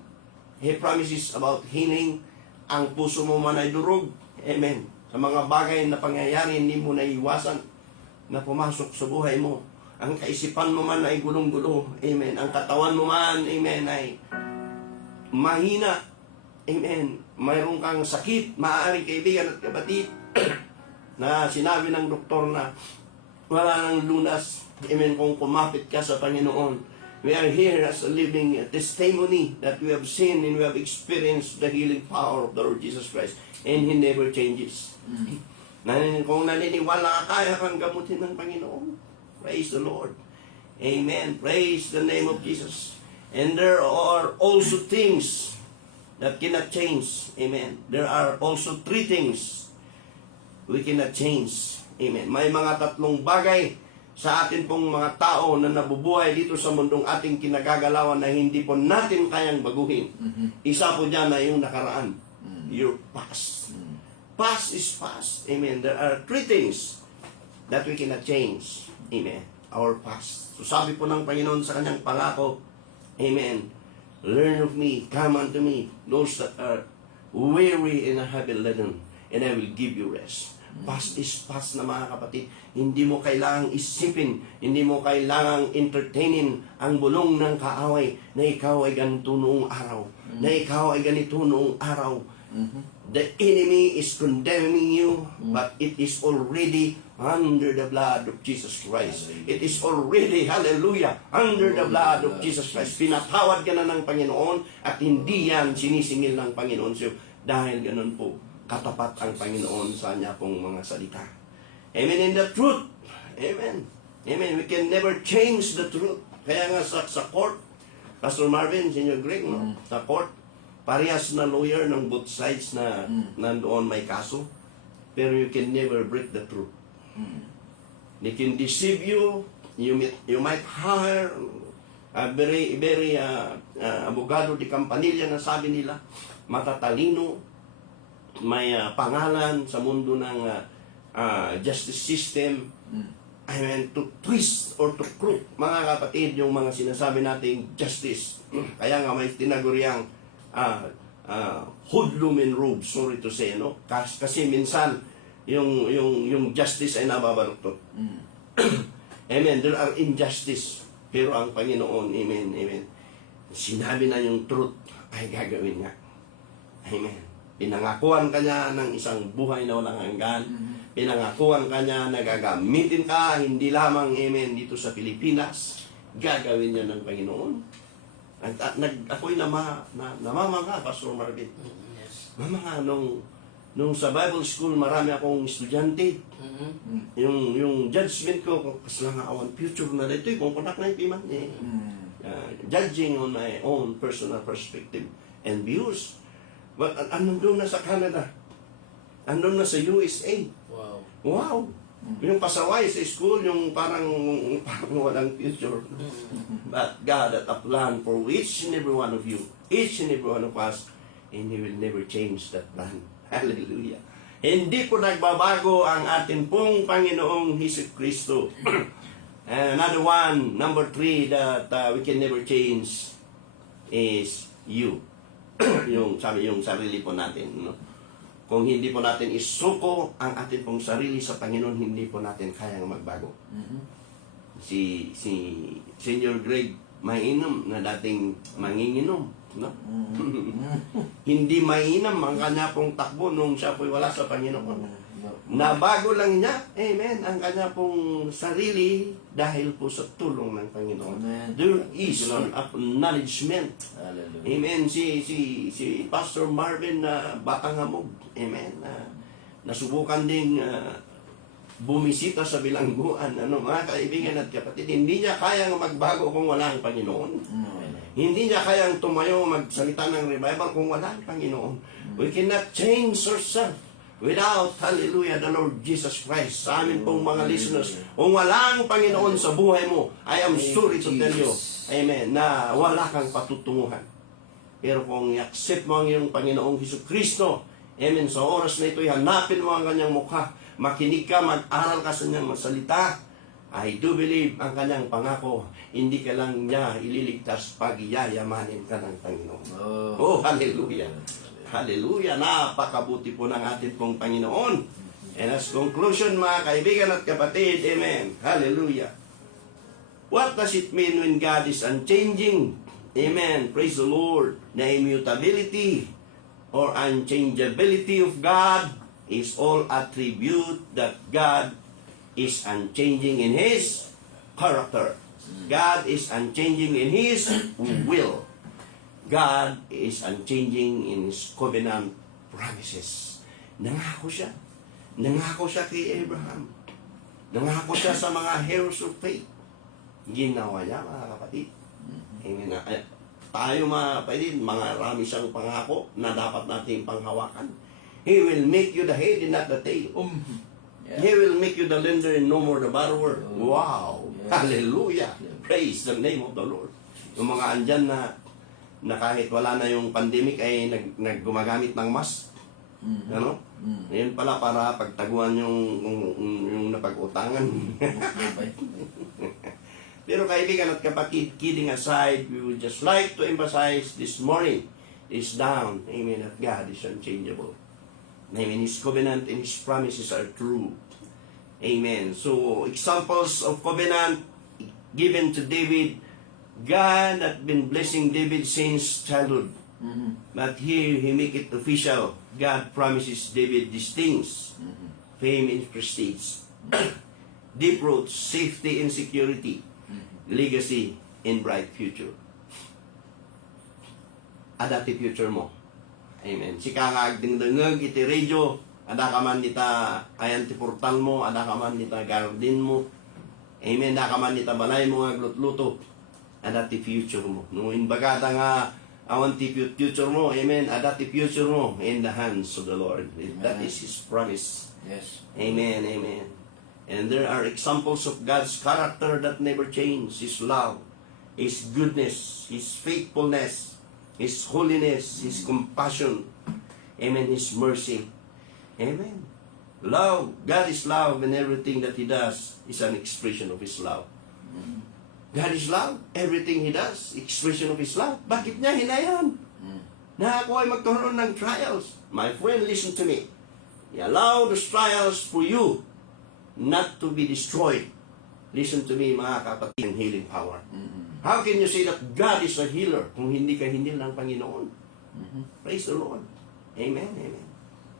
He promises about healing. Ang puso mo man ay durog. Amen. Sa mga bagay na pangyayari, hindi mo naiwasan na pumasok sa buhay mo. Ang kaisipan mo man ay gulong-gulo. Amen. Ang katawan mo man, amen, ay mahina. Amen. Mayroon kang sakit, maaaring kaibigan at kapatid, na sinabi ng doktor na wala nang lunas. Amen. Kung kumapit ka sa Panginoon. We are here as a living testimony that we have seen and we have experienced the healing power of the Lord Jesus Christ. And He never changes. Kung naniniwala ka, kaya kang gamutin ng Panginoon. Praise the Lord. Amen. Praise the name of Jesus. And there are also things that cannot change. Amen. There are also 3 things we cannot change. Amen. May mga 3 bagay sa atin pong mga tao na nabubuhay dito sa mundong ating kinagagalawan na hindi po natin kayang baguhin. Isa po dyan na yung nakaraan. Your past. Past is past. Amen. There are 3 things that we cannot change. Amen. Our past. So sabi po ng Panginoon sa kanyang pangako, amen, learn of me, come unto me, those that are weary and heavy laden, and I will give you rest. Past is past na mga kapatid. Hindi mo kailangang isipin, hindi mo kailangang entertainin ang bulong ng kaaway na ikaw ay ganito noong araw, na ikaw ay ganito noong araw. The enemy is condemning you, but it is already under the blood of Jesus Christ. It is already, hallelujah, under the blood of Jesus Christ. Pinatawad ka na ng Panginoon at hindi yan sinisingil ng Panginoon sa'yo. Dahil ganun po, katapat ang Panginoon sa niya pong mga salita. Amen in the truth. Amen. Amen. We can never change the truth. Kaya nga sa court, Pastor Marvin, Senior Greg, no? Sa court, parehas na lawyer ng both sides na nandoon may kaso. Pero you can never break the truth. They can deceive you. You might hire a very abogado de Campanilla na sabi nila, matatalino, may pangalan sa mundo ng justice system. I mean, to twist or to crook, mga kapatid, yung mga sinasabi nating justice. Kaya nga may tinaguriang hoodlum in robes, sorry to say, no? Kasi minsan, yung justice ay nababaluktot. Amen. There are injustice. Pero ang Panginoon, amen, amen. Sinabi na yung truth ay gagawin nga. Amen. Pinangakuan ka niya ng isang buhay na walang hanggan. Pinangakuan ka niya na gagamitin ka, hindi lamang, amen, dito sa Pilipinas. Gagawin niya ng Panginoon. Ako'y namamangha, Pastor Marvin. Mamangha, nung sa Bible School, marami akong estudyante. Yung judgment ko, kasalangawan, future na dito, kung konak na yung piman. Judging on my own personal perspective and views. But andun na sa Canada. Andun na sa USA. Wow. Wow! Yung pasaway sa school, yung parang walang future. But God had a plan for each and every one of you, each and every one of us, and He will never change that plan. Hallelujah. Hindi po nagbabago ang ating pong Panginoong Hesus Kristo. And another one, number 3, that we can never change is you. yung sarili po natin, no? Kung hindi po natin isuko ang ating pong sarili sa Panginoon, hindi po natin kayang magbago. Si Senior Greg mainom na dating manginginom, no? Hindi mainam ang kanya pong takbo nung siya po'y wala sa Panginoon. Nabago lang niya, amen, ang kanya pong sarili dahil po sa tulong ng Panginoon. Amen. There is an acknowledgement. Hallelujah. Amen. Si Pastor Marvin na batang hamog. Amen. Nasubukan ding bumisita sa bilangguan. Mga kaibigan at kapatid, hindi niya kayang magbago kung wala ang Panginoon. Hindi niya kayang tumayo magsalita ng revival kung wala ang Panginoon. We cannot change ourselves without, hallelujah, the Lord Jesus Christ. Sa amin pong mga listeners, kung wala ang Panginoon sa buhay mo, I am sorry to tell you, amen, na wala kang patutunguhan. Pero kung i-accept mo ang iyong Panginoong Jesucristo, amen, sa oras na ito, hanapin mo ang kanyang mukha, makinig ka, mag-aral ka sa kanyang salita, I do believe ang kanyang pangako, hindi ka lang niya ililigtas pag yayamanin ka ng Panginoon. Oh, hallelujah. Hallelujah. Napakabuti po ng ating pong Panginoon. And as conclusion, mga kaibigan at kapatid, amen. Hallelujah. What does it mean when God is unchanging? Amen. Praise the Lord. The immutability or unchangeability of God is all attribute that God is unchanging in His character. God is unchanging in His will. God is unchanging in His covenant promises. Nangako siya. Nangako siya kay Abraham. Nangako siya sa mga heroes of faith. Ginawa niya, mga kapatid. Amen. Tayo, mga kapatid, mga rami siyang pangako na dapat nating panghawakan. He will make you the head and not the tail. He will make you the lender and no more the borrower. Wow! Hallelujah! Praise the name of the Lord. Yung mga andyan na kahit wala na yung pandemic ay naggumagamit ng mask. Ano? Ngayon pala para pagtaguan yung napag-utangan. Pero kaibigan at kapatid, kidding aside, we would just like to emphasize this morning is down. Amen. That God is unchangeable. Amen. His covenant and His promises are true. Amen. So, examples of covenant given to David. God had been blessing David since childhood. But here, He make it official God promises David these things: fame and prestige, deep roots, safety and security, legacy and bright future. Adati future mo. Amen. Si kangagdingdengeg iti radio, ada ka man nita ayan ti portal mo, ada ka man nita garden mo. Amen. Ada ka man nita balay mo nga glutluto. Adati future mo. No inbagata nga awan ti future mo. Amen. Adati future mo in the hands of the Lord. That is His promise. Yes. Amen, amen. And there are examples of God's character that never change. His love, His goodness, His faithfulness, His holiness, His compassion, amen, His mercy. Amen. Love, God is love, and everything that He does is an expression of His love. God is love, everything He does, expression of His love. Bakit niya hinayaan na ako ay magkaroon ng trials? My friend, listen to me. He allowed those trials for you not to be destroyed. Listen to me, mga kapatid, ng healing power. How can you say that God is a healer kung hindi ka hinil ng Panginoon? Praise the Lord. Amen, amen.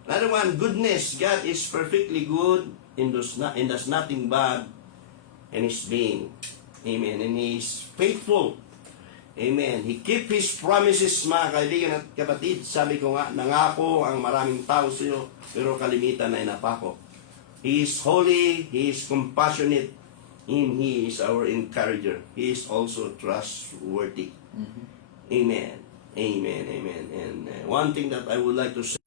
Another one, goodness. God is perfectly good and does nothing bad in His being. Amen. And He is faithful. Amen. He keep His promises, mga kaibigan at kapatid. Sabi ko nga, nangako ang maraming tao sa iyo, pero kalimitan ay napako. He is holy, He is compassionate, and He is our encourager. He is also trustworthy. Amen. Amen. Amen. And one thing that I would like to say,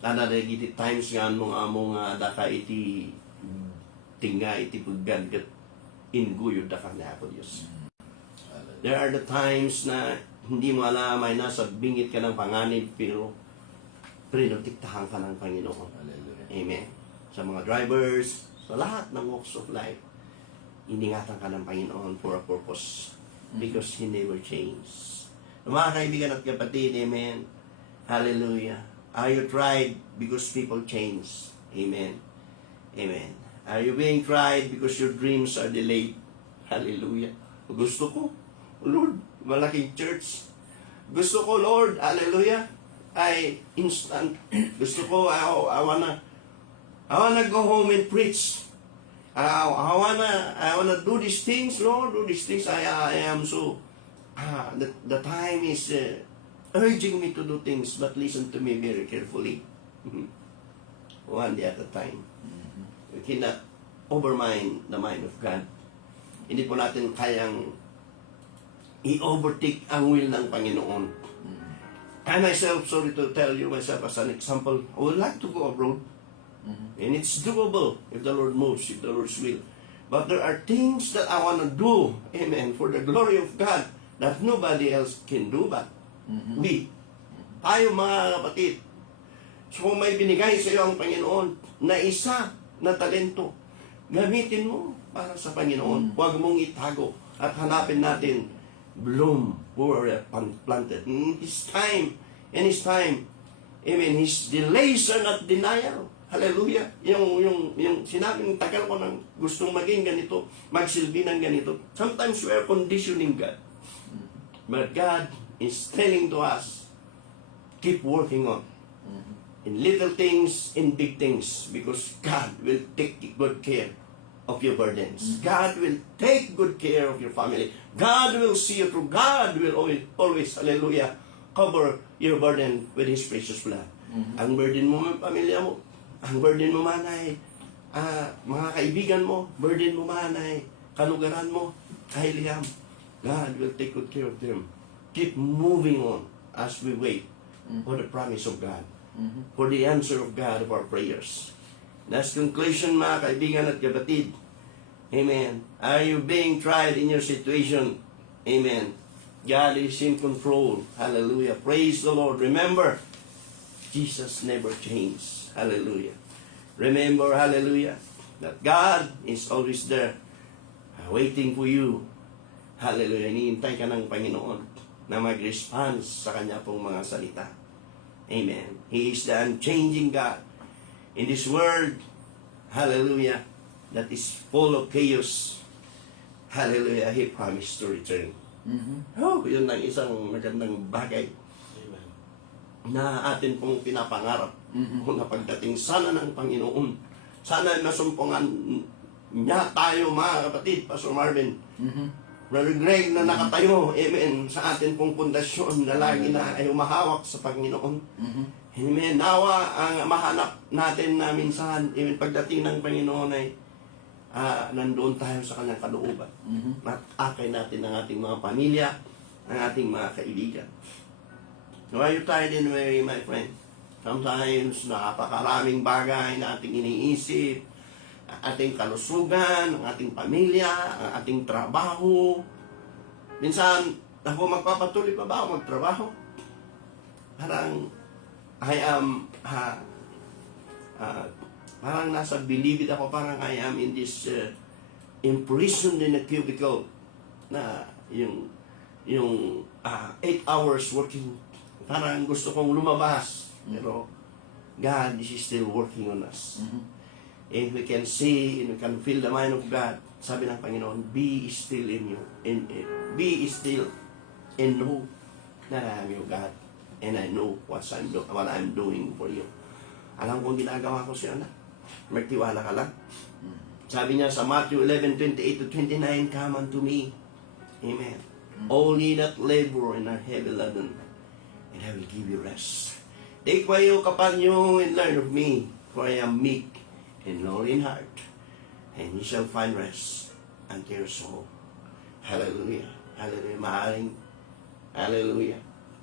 iti times nga mong among daka iti tinga iti paggadgat inguyod daka na ako Diyos. There are the times na hindi mo alam ay nasa bingit ka ng panganib pero pinotektahan ka ng Panginoon. Hallelujah. Amen. Sa mga drivers, sa lahat ng walks of life, iningatan ka ng Panginoon for a purpose because He never changes. Mga kaibigan at kapatid, amen. Hallelujah. Are you tried because people change? Amen. Amen. Are you being tried because your dreams are delayed? Hallelujah. Gusto ko, Lord, malaking church. Gusto ko, Lord, hallelujah, ay instant. Gusto ko, I wanna go home and preach. I wanna do these things, Lord, do these things. I am so, the time is urging me to do things, but listen to me very carefully. One day at a time. We cannot overmine the mind of God. Hindi po natin kayang i-overtake ang will ng Panginoon. I myself, sorry to tell you myself as an example, I would like to go abroad. And it's doable if the Lord moves, if the Lord's will. But there are things that I want to do, amen, for the glory of God that nobody else can do but we. Tayo mga kapatid. So kung may binigay sa iyo ang Panginoon na isa na talento, gamitin mo para sa Panginoon. Huwag mong itago at hanapin natin bloom where planted. His time, and His time. Amen. His delays are not denial. Hallelujah. Yung sinabing tagal ko ng gustong maging ganito, magsilbi ng ganito. Sometimes we are conditioning God. But God is telling to us, keep working on. In little things, in big things. Because God will take good care of your burdens. God will take good care of your family. God will see you through. God will always, hallelujah, cover your burden with His precious blood. Ang burden mo man, pamilya mo, ang burden mo man ay mga kaibigan mo, burden mo man ay kalugaran mo, kahiliam. God will take good care of them. Keep moving on as we wait for the promise of God, for the answer of God of our prayers. That's conclusion, mga kaibigan at kapatid. Amen. Are you being tried in your situation? Amen. God is in control. Hallelujah. Praise the Lord. Remember, Jesus never changed. Hallelujah. Remember, hallelujah, that God is always there, waiting for you. Hallelujah. Hinihintay ka ng Panginoon na mag-response sa Kanya pong mga salita. Amen. He is the unchanging God. In this world, hallelujah, that is full of chaos, hallelujah, He promised to return. Oh, yun ang isang magandang bagay. na atin pong pinapangarap. Kung na pagdating sana ng Panginoon, sana ay masumpungan niya tayo mga kapatid, Pastor Marvin. Brother Greg na nakatayo, amen, sa atin pong pundasyon na lagi na ay umahawak sa Panginoon. Amen. Nawa ang mahanap natin na minsan, amen, pagdating ng Panginoon ay nandoon tayo sa kanyang kalooban. Matakay natin ang ating mga pamilya, ang ating mga kaibigan. So are you tired in way, my friend? Sometimes, napakaraming bagay na ating iniisip, ang ating kalusugan, ang ating pamilya, ang ating trabaho. Minsan, ako magpapatuloy pa ba ako magtrabaho? Parang, parang nasa bilibid ako, parang I am in this imprisoned in a cubicle na yung 8 hours working. Parang gusto kong lumabas. Pero God is still working on us. If we can see and we can feel the mind of God, sabi ng Panginoon, be still in you. Be still and know that I am your God. And I know what I'm doing for you. Alam kong ginagawa ko siya na. Magtiwala ka lang. Sabi niya sa Matthew 11:28-29, come unto me. Amen. All ye that labor and are heavy laden, and I will give you rest. Take my yoke upon you and learn of me, for I am meek and lowly in heart, and ye shall find rest unto your soul. Hallelujah. Hallelujah. Maaaring, hallelujah.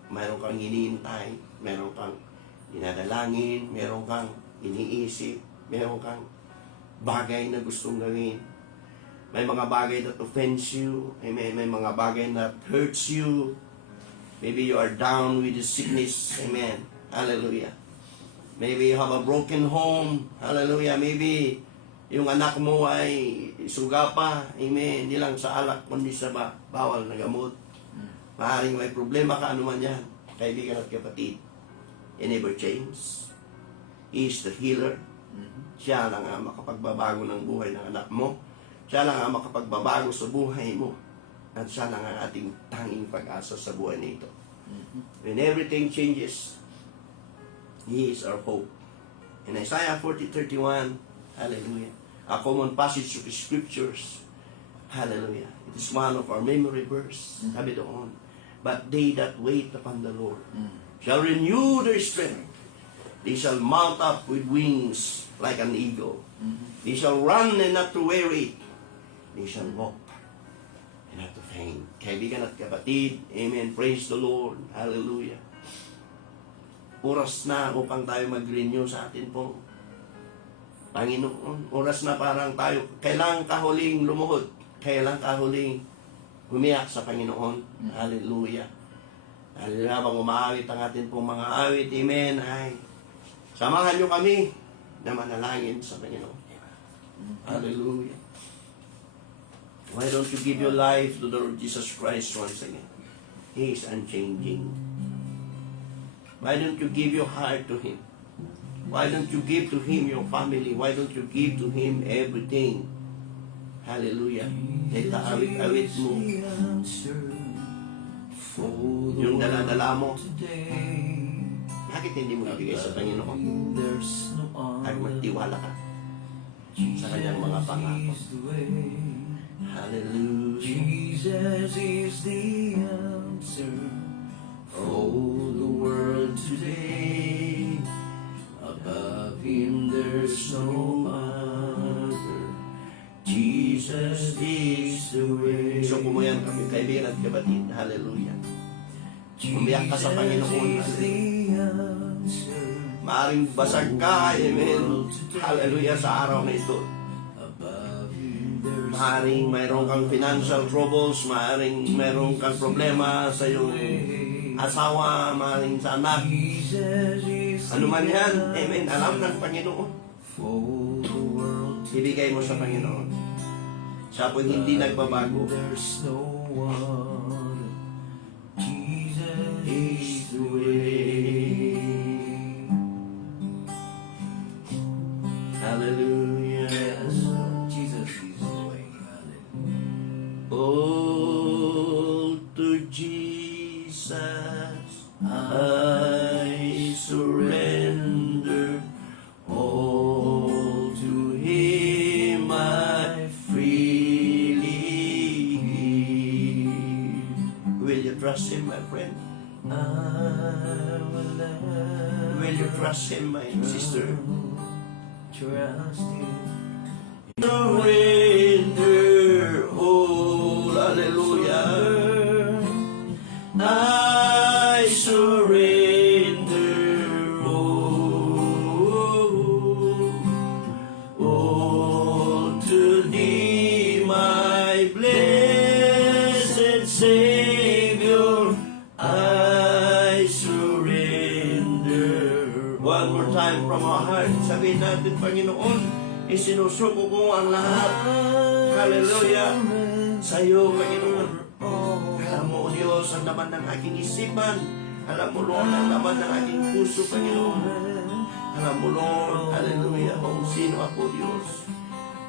Mayroon kang iniintay, mayroon kang dinadalangin, mayroon kang iniisip, mayroon kang bagay na gustong gawin. May mga bagay that offends you. Amen. May mga bagay that hurts you. Maybe you are down with the sickness. Amen. Hallelujah. Maybe you have a broken home. Hallelujah. Maybe yung anak mo ay suga pa. Amen. Hindi lang sa alak, kundi sa bawal na gamot. Maaaring may problema ka, ano man yan. Kaibigan at kapatid. He never changes. He is the healer. Siya lang ang makapagbabago ng buhay ng anak mo. Siya lang ang makapagbabago sa buhay mo. At siya lang ang ating tanging pag-asa sa buhay nito. When everything changes, He is our hope. In Isaiah 40:31, hallelujah, a common passage of the scriptures, hallelujah, it is one of our memory verse. Sabi doon, but they that wait upon the Lord shall renew their strength. They shall mount up with wings like an eagle. They shall run and not to weary. They shall walk and not to faint. Kaibigan at kapatid, amen, praise the Lord, hallelujah. Oras na upang tayo mag-renew sa atin po, Panginoon. Oras na parang tayo, kailangan kahuling lumuhod, kailangan kahuling humiyak sa Panginoon. Hallelujah. Hallelujah. Habang umaawit ang atin pong mga awit, amen, ay samahan nyo kami na manalangin sa Panginoon. Hallelujah. Why don't you give your life to the Lord Jesus Christ once again? He is unchanging. Why don't you give your heart to Him? Why don't you give to Him your family? Why don't you give to Him everything? Hallelujah. Kahit awit mo, yung dala-dala mo, bakit hindi mo nabigay sa Panginoon? At magtiwala ka sa Kanyang mga pangako. Hallelujah. Jesus is the answer for the world today. Above Him there's no other. Jesus is the way. So kumuyan kami, kaibigan at kapatid. Hallelujah. Umiyak ka sa Panginoon. Maaring basag ka, amen. Hallelujah, sa araw na ito. Maaring mayroon kang financial troubles, maaring mayroon kang problema sa iyong asawa, maaring sa anak. Ano man yan, amen, alam ng Panginoon. Ibigay mo sa Panginoon. Siya po hindi nagbabago. There's no one. Jesus Is the way. Hallelujah. Jesus is the way. Oh, to Jesus I trust Him, my friend? I will never Will you trust Him, my sister? trust you. Surrender, oh, hallelujah. I surrender, all to Thee, my blessed Savior. I surrender. One more time from our heart, sabihin natin, Panginoon, isinusuko ko ang lahat. Hallelujah. Sa iyo, Panginoon. Alam mo, Diyos, ang laman ng aking isipan. Alam mo, Lord, ang laman ng aking puso, Panginoon. Alam mo, Lord, hallelujah, kung sino ako, Diyos.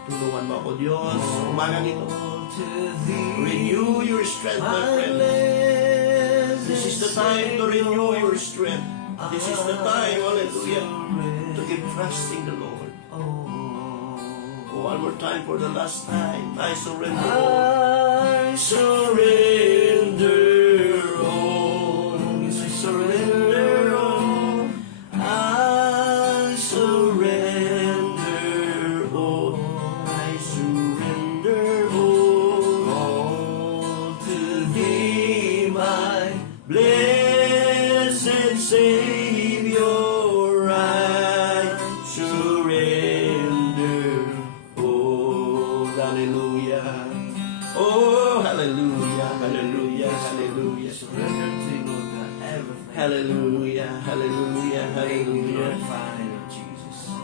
Tulungan mo ako, Diyos. Umagang ito. Renew your strength, my friend. This is the time to renew your strength. This is the time, hallelujah, to keep trusting the Lord. One more time for the last time. I surrender all. I surrender all. I surrender all. I surrender all. I surrender all. To Thee, my Blessed Savior, I surrender all. Hallelujah. Oh, hallelujah, hallelujah, hallelujah. surrender to you, Lord God, everything. Hallelujah, hallelujah, hallelujah. Glorify you, Jesus.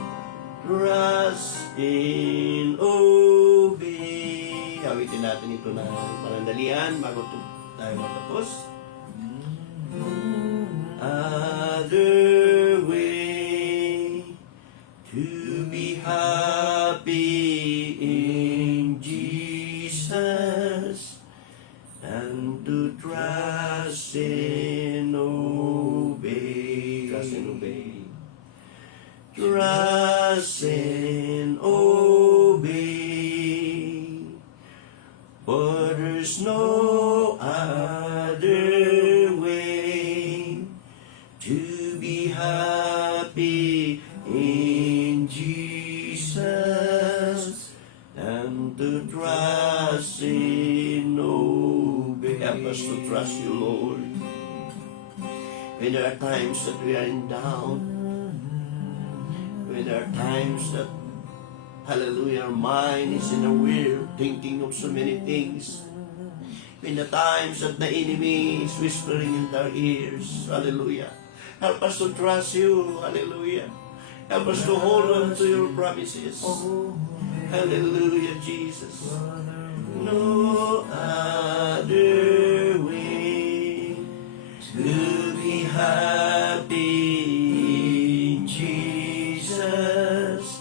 Trust in obey. Awitin natin ito na panandalian bago tayo matapos. Other way to be happy in Jesus and to trust and obey. Trust and obey. Trust and obey. But there's no other way to be happy in Jesus and to trust and obey. Help us to trust you, Lord. When there are times that we are in doubt, when there are times that, hallelujah, our mind is in a whirl, thinking of so many things. In the times that the enemy is whispering in our ears, hallelujah. Help us to trust you, hallelujah. Help us to hold on to your promises. Hallelujah, Jesus. No other way to be happy in Jesus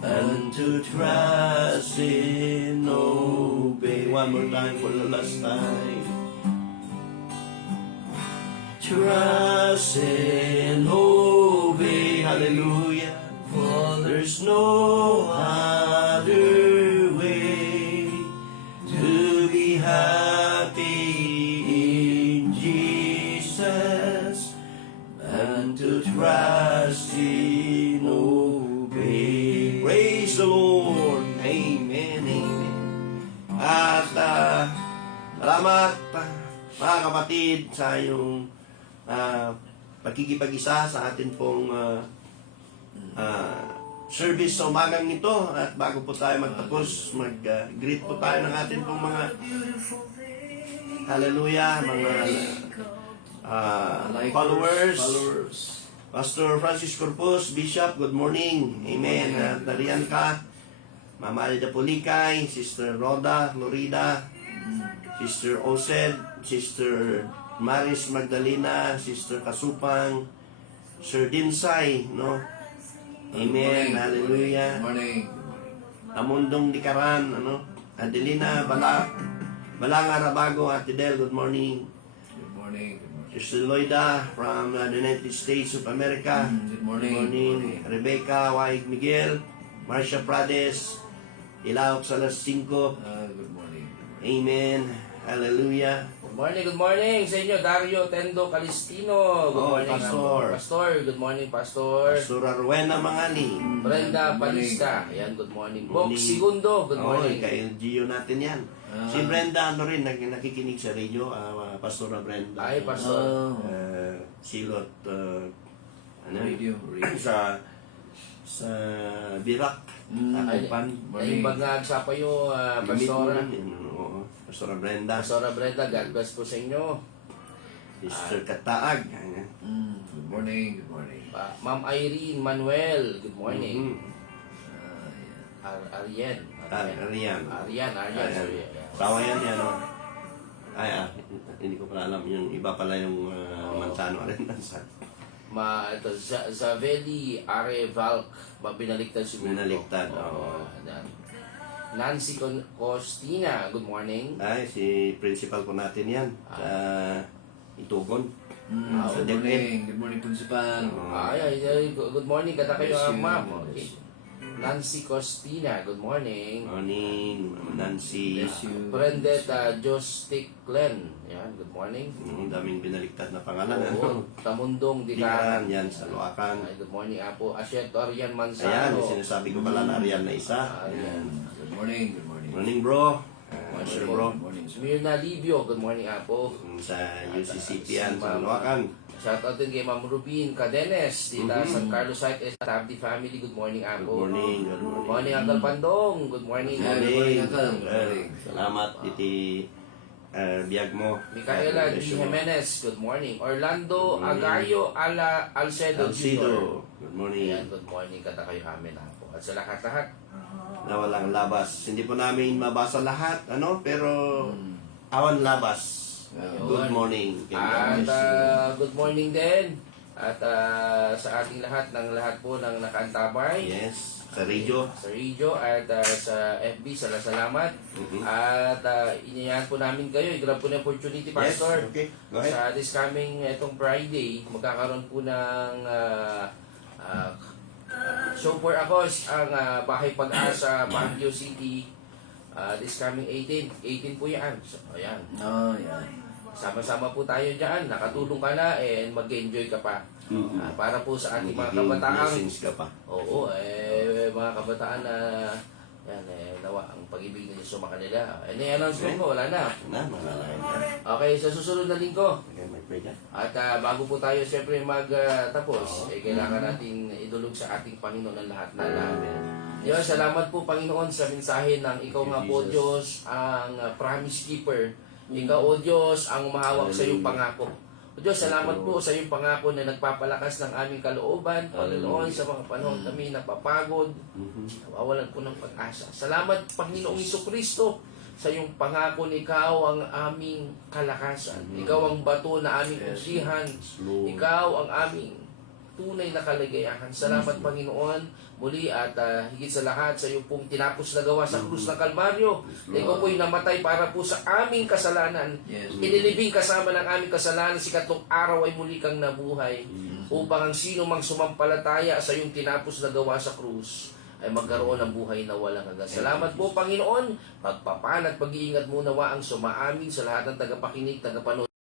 and to trust and obey. One more time for the last time. Trust and obey. Hallelujah. For there's no other way to be happy in Jesus and to trust in obey. Praise the Lord. Amen. Amen. At salamat mga kapatid sa iyong pagkikipag-isa sa atin pong service sa umagang ito. At bago po tayo magtapos, mag-greet po tayo ng atin pong mga hallelujah, mga followers. Pastor Francis Corpus, Bishop, good morning. Amen. At nariyan ka, Mama Alida Pulikay, Sister Rhoda, Florida, Sister Osed, Sister Maris Magdalena, Sister Kasupang, Sir Dinsay, no? Amen. Hallelujah. Good morning. Amundong Dikaran, ano? Adelina Balanga Rabago, Ate Del, good morning. Good morning. Good morning. Sister Loida from the United States of America. Good morning. Good morning. Rebecca Waig Miguel, Marcia Prades, Ilaok Salas 5. Good morning. Amen. Hallelujah. Good morning sa inyo, Dario Tendo Calistino. Good Oh, morning, Pastor. Pastor. Good morning, Pastor. Pastor Rowena Mangani. Brenda Good morning. Palista. Ayan, good morning. Morning. Box Segundo, good Oh, morning. kay LGU natin yan. Si Brenda, ano rin, nakikinig sa radio, Pastor Brenda. Ay, Pastor. Silot, ano, Radio. sa Birak. Takupan. Ay, bagagsa pa yung Pastora. Oo, Pastor Brenda. Pastora Brenda, God bless po sa inyo. Sister Kataag. Good morning. Good morning. Ma'am Irene Manuel, good morning. Mhm. Arian. Arian. Arian, sorry. Tawa yan yan, no? Hindi ko pala alam. Yung iba pala yung Mansano rin. Ito, Zaveli Arevalk, binaliktad siguro. Binaliktad, oo. Ayan. Nancy Costina, good morning. Ay, si principal po natin yan. Sa Itugon. Sa Good DepEd. morning. Good morning, Principal. Ay, good morning. Kata kayo, Bless you. ma'am. Bless Okay. you. Nancy Costina, good morning. Morning, Nancy. Bless you. Brendet Jostic Glenn, yan, good morning. Daming binaliktad na pangalan. Oo, Tamundong Dikaran, Dikaran. yan sa Luakan. Ay, good morning, Apo. Asyet Orian Ayan, Manzano. sinasabi ko pala na Arian na isa. Ayan. Good morning. Good morning. Morning, bro. Morning, Sir, po. bro. Good morning. Mirna Livio, good morning, Apo. Sa UCCP yan, sa Luakan. Shoutout din kay Ma'am Rubin Cadenes, Tita San Carlos Site, Tabdi Family, good morning, Good Apo. morning, good morning. Morning, Uncle Pandong, good morning. Yeah, Good good morning, morning. Uncle. Good morning. Salamat, iti biyag mo. Micaela D. Bless you. Jimenez, good morning. Orlando Agayo Alcedo Jr. Alcido, good morning. Ayan, good morning, kata kayo amin, Apo. At sa lahat-lahat, Na walang labas. Hindi po namin mabasa lahat, pero awan labas. Good morning. at good morning din. At sa ating lahat po ng nakaantabay. Yes, sa radio. Sa radio at sa FB, salamat. Mhm. At inayahan po namin kayo, i-grab po na opportunity, Pastor. Yes, okay. Go ahead. Sa this coming itong Friday, magkakaroon po ng show for Akos, ang Bahay Pag-asa, Baguio City. This coming 18 po yan. So, ayan. Oh, yeah. Sama-sama po tayo dyan. Nakatulong ka na and mag-enjoy ka pa. Para po sa ating mga Magiging kabataan. blessings ka pa. Oo, mga kabataan na yan, nawa ang pag-ibig nila sa kanila. Announcement mo, wala na. Malalayan ka. Okay, sa susunod na linggo. Okay, may pray ka. At bago po tayo siyempre magtapos, kailangan natin idulog sa ating Panginoon ang lahat na namin. Diyos, salamat po Panginoon sa mensahe ng Ikaw nga po Diyos, ang promise keeper. Ikaw o Diyos, ang umahawak sa iyong pangako. O Diyos, salamat po sa iyong pangako na nagpapalakas ng aming kalooban, Panginoon, sa mga panahon kami napapagod, nawawalan po ng pag-asa. Salamat Panginoong Jesucristo sa iyong pangako na Ikaw ang aming kalakasan. Ikaw ang bato na aming usihan. Ikaw ang aming tunay na kaligayahan. Salamat Panginoon muli at higit sa lahat sa iyo pong tinapos na gawa sa krus ng Kalbaryo. Ikaw po'y namatay para po sa aming kasalanan. Yes. Inilibing kasama ng aming kasalanan, si katlong araw ay muli kang nabuhay upang ang sino mang sumampalataya sa iyong tinapos na gawa sa krus ay magkaroon ng buhay na walang hanggan. Salamat po Panginoon, pagpapan at pag-iingat mo nawa ang sumaamin sa lahat ng tagapakinig, tagapanood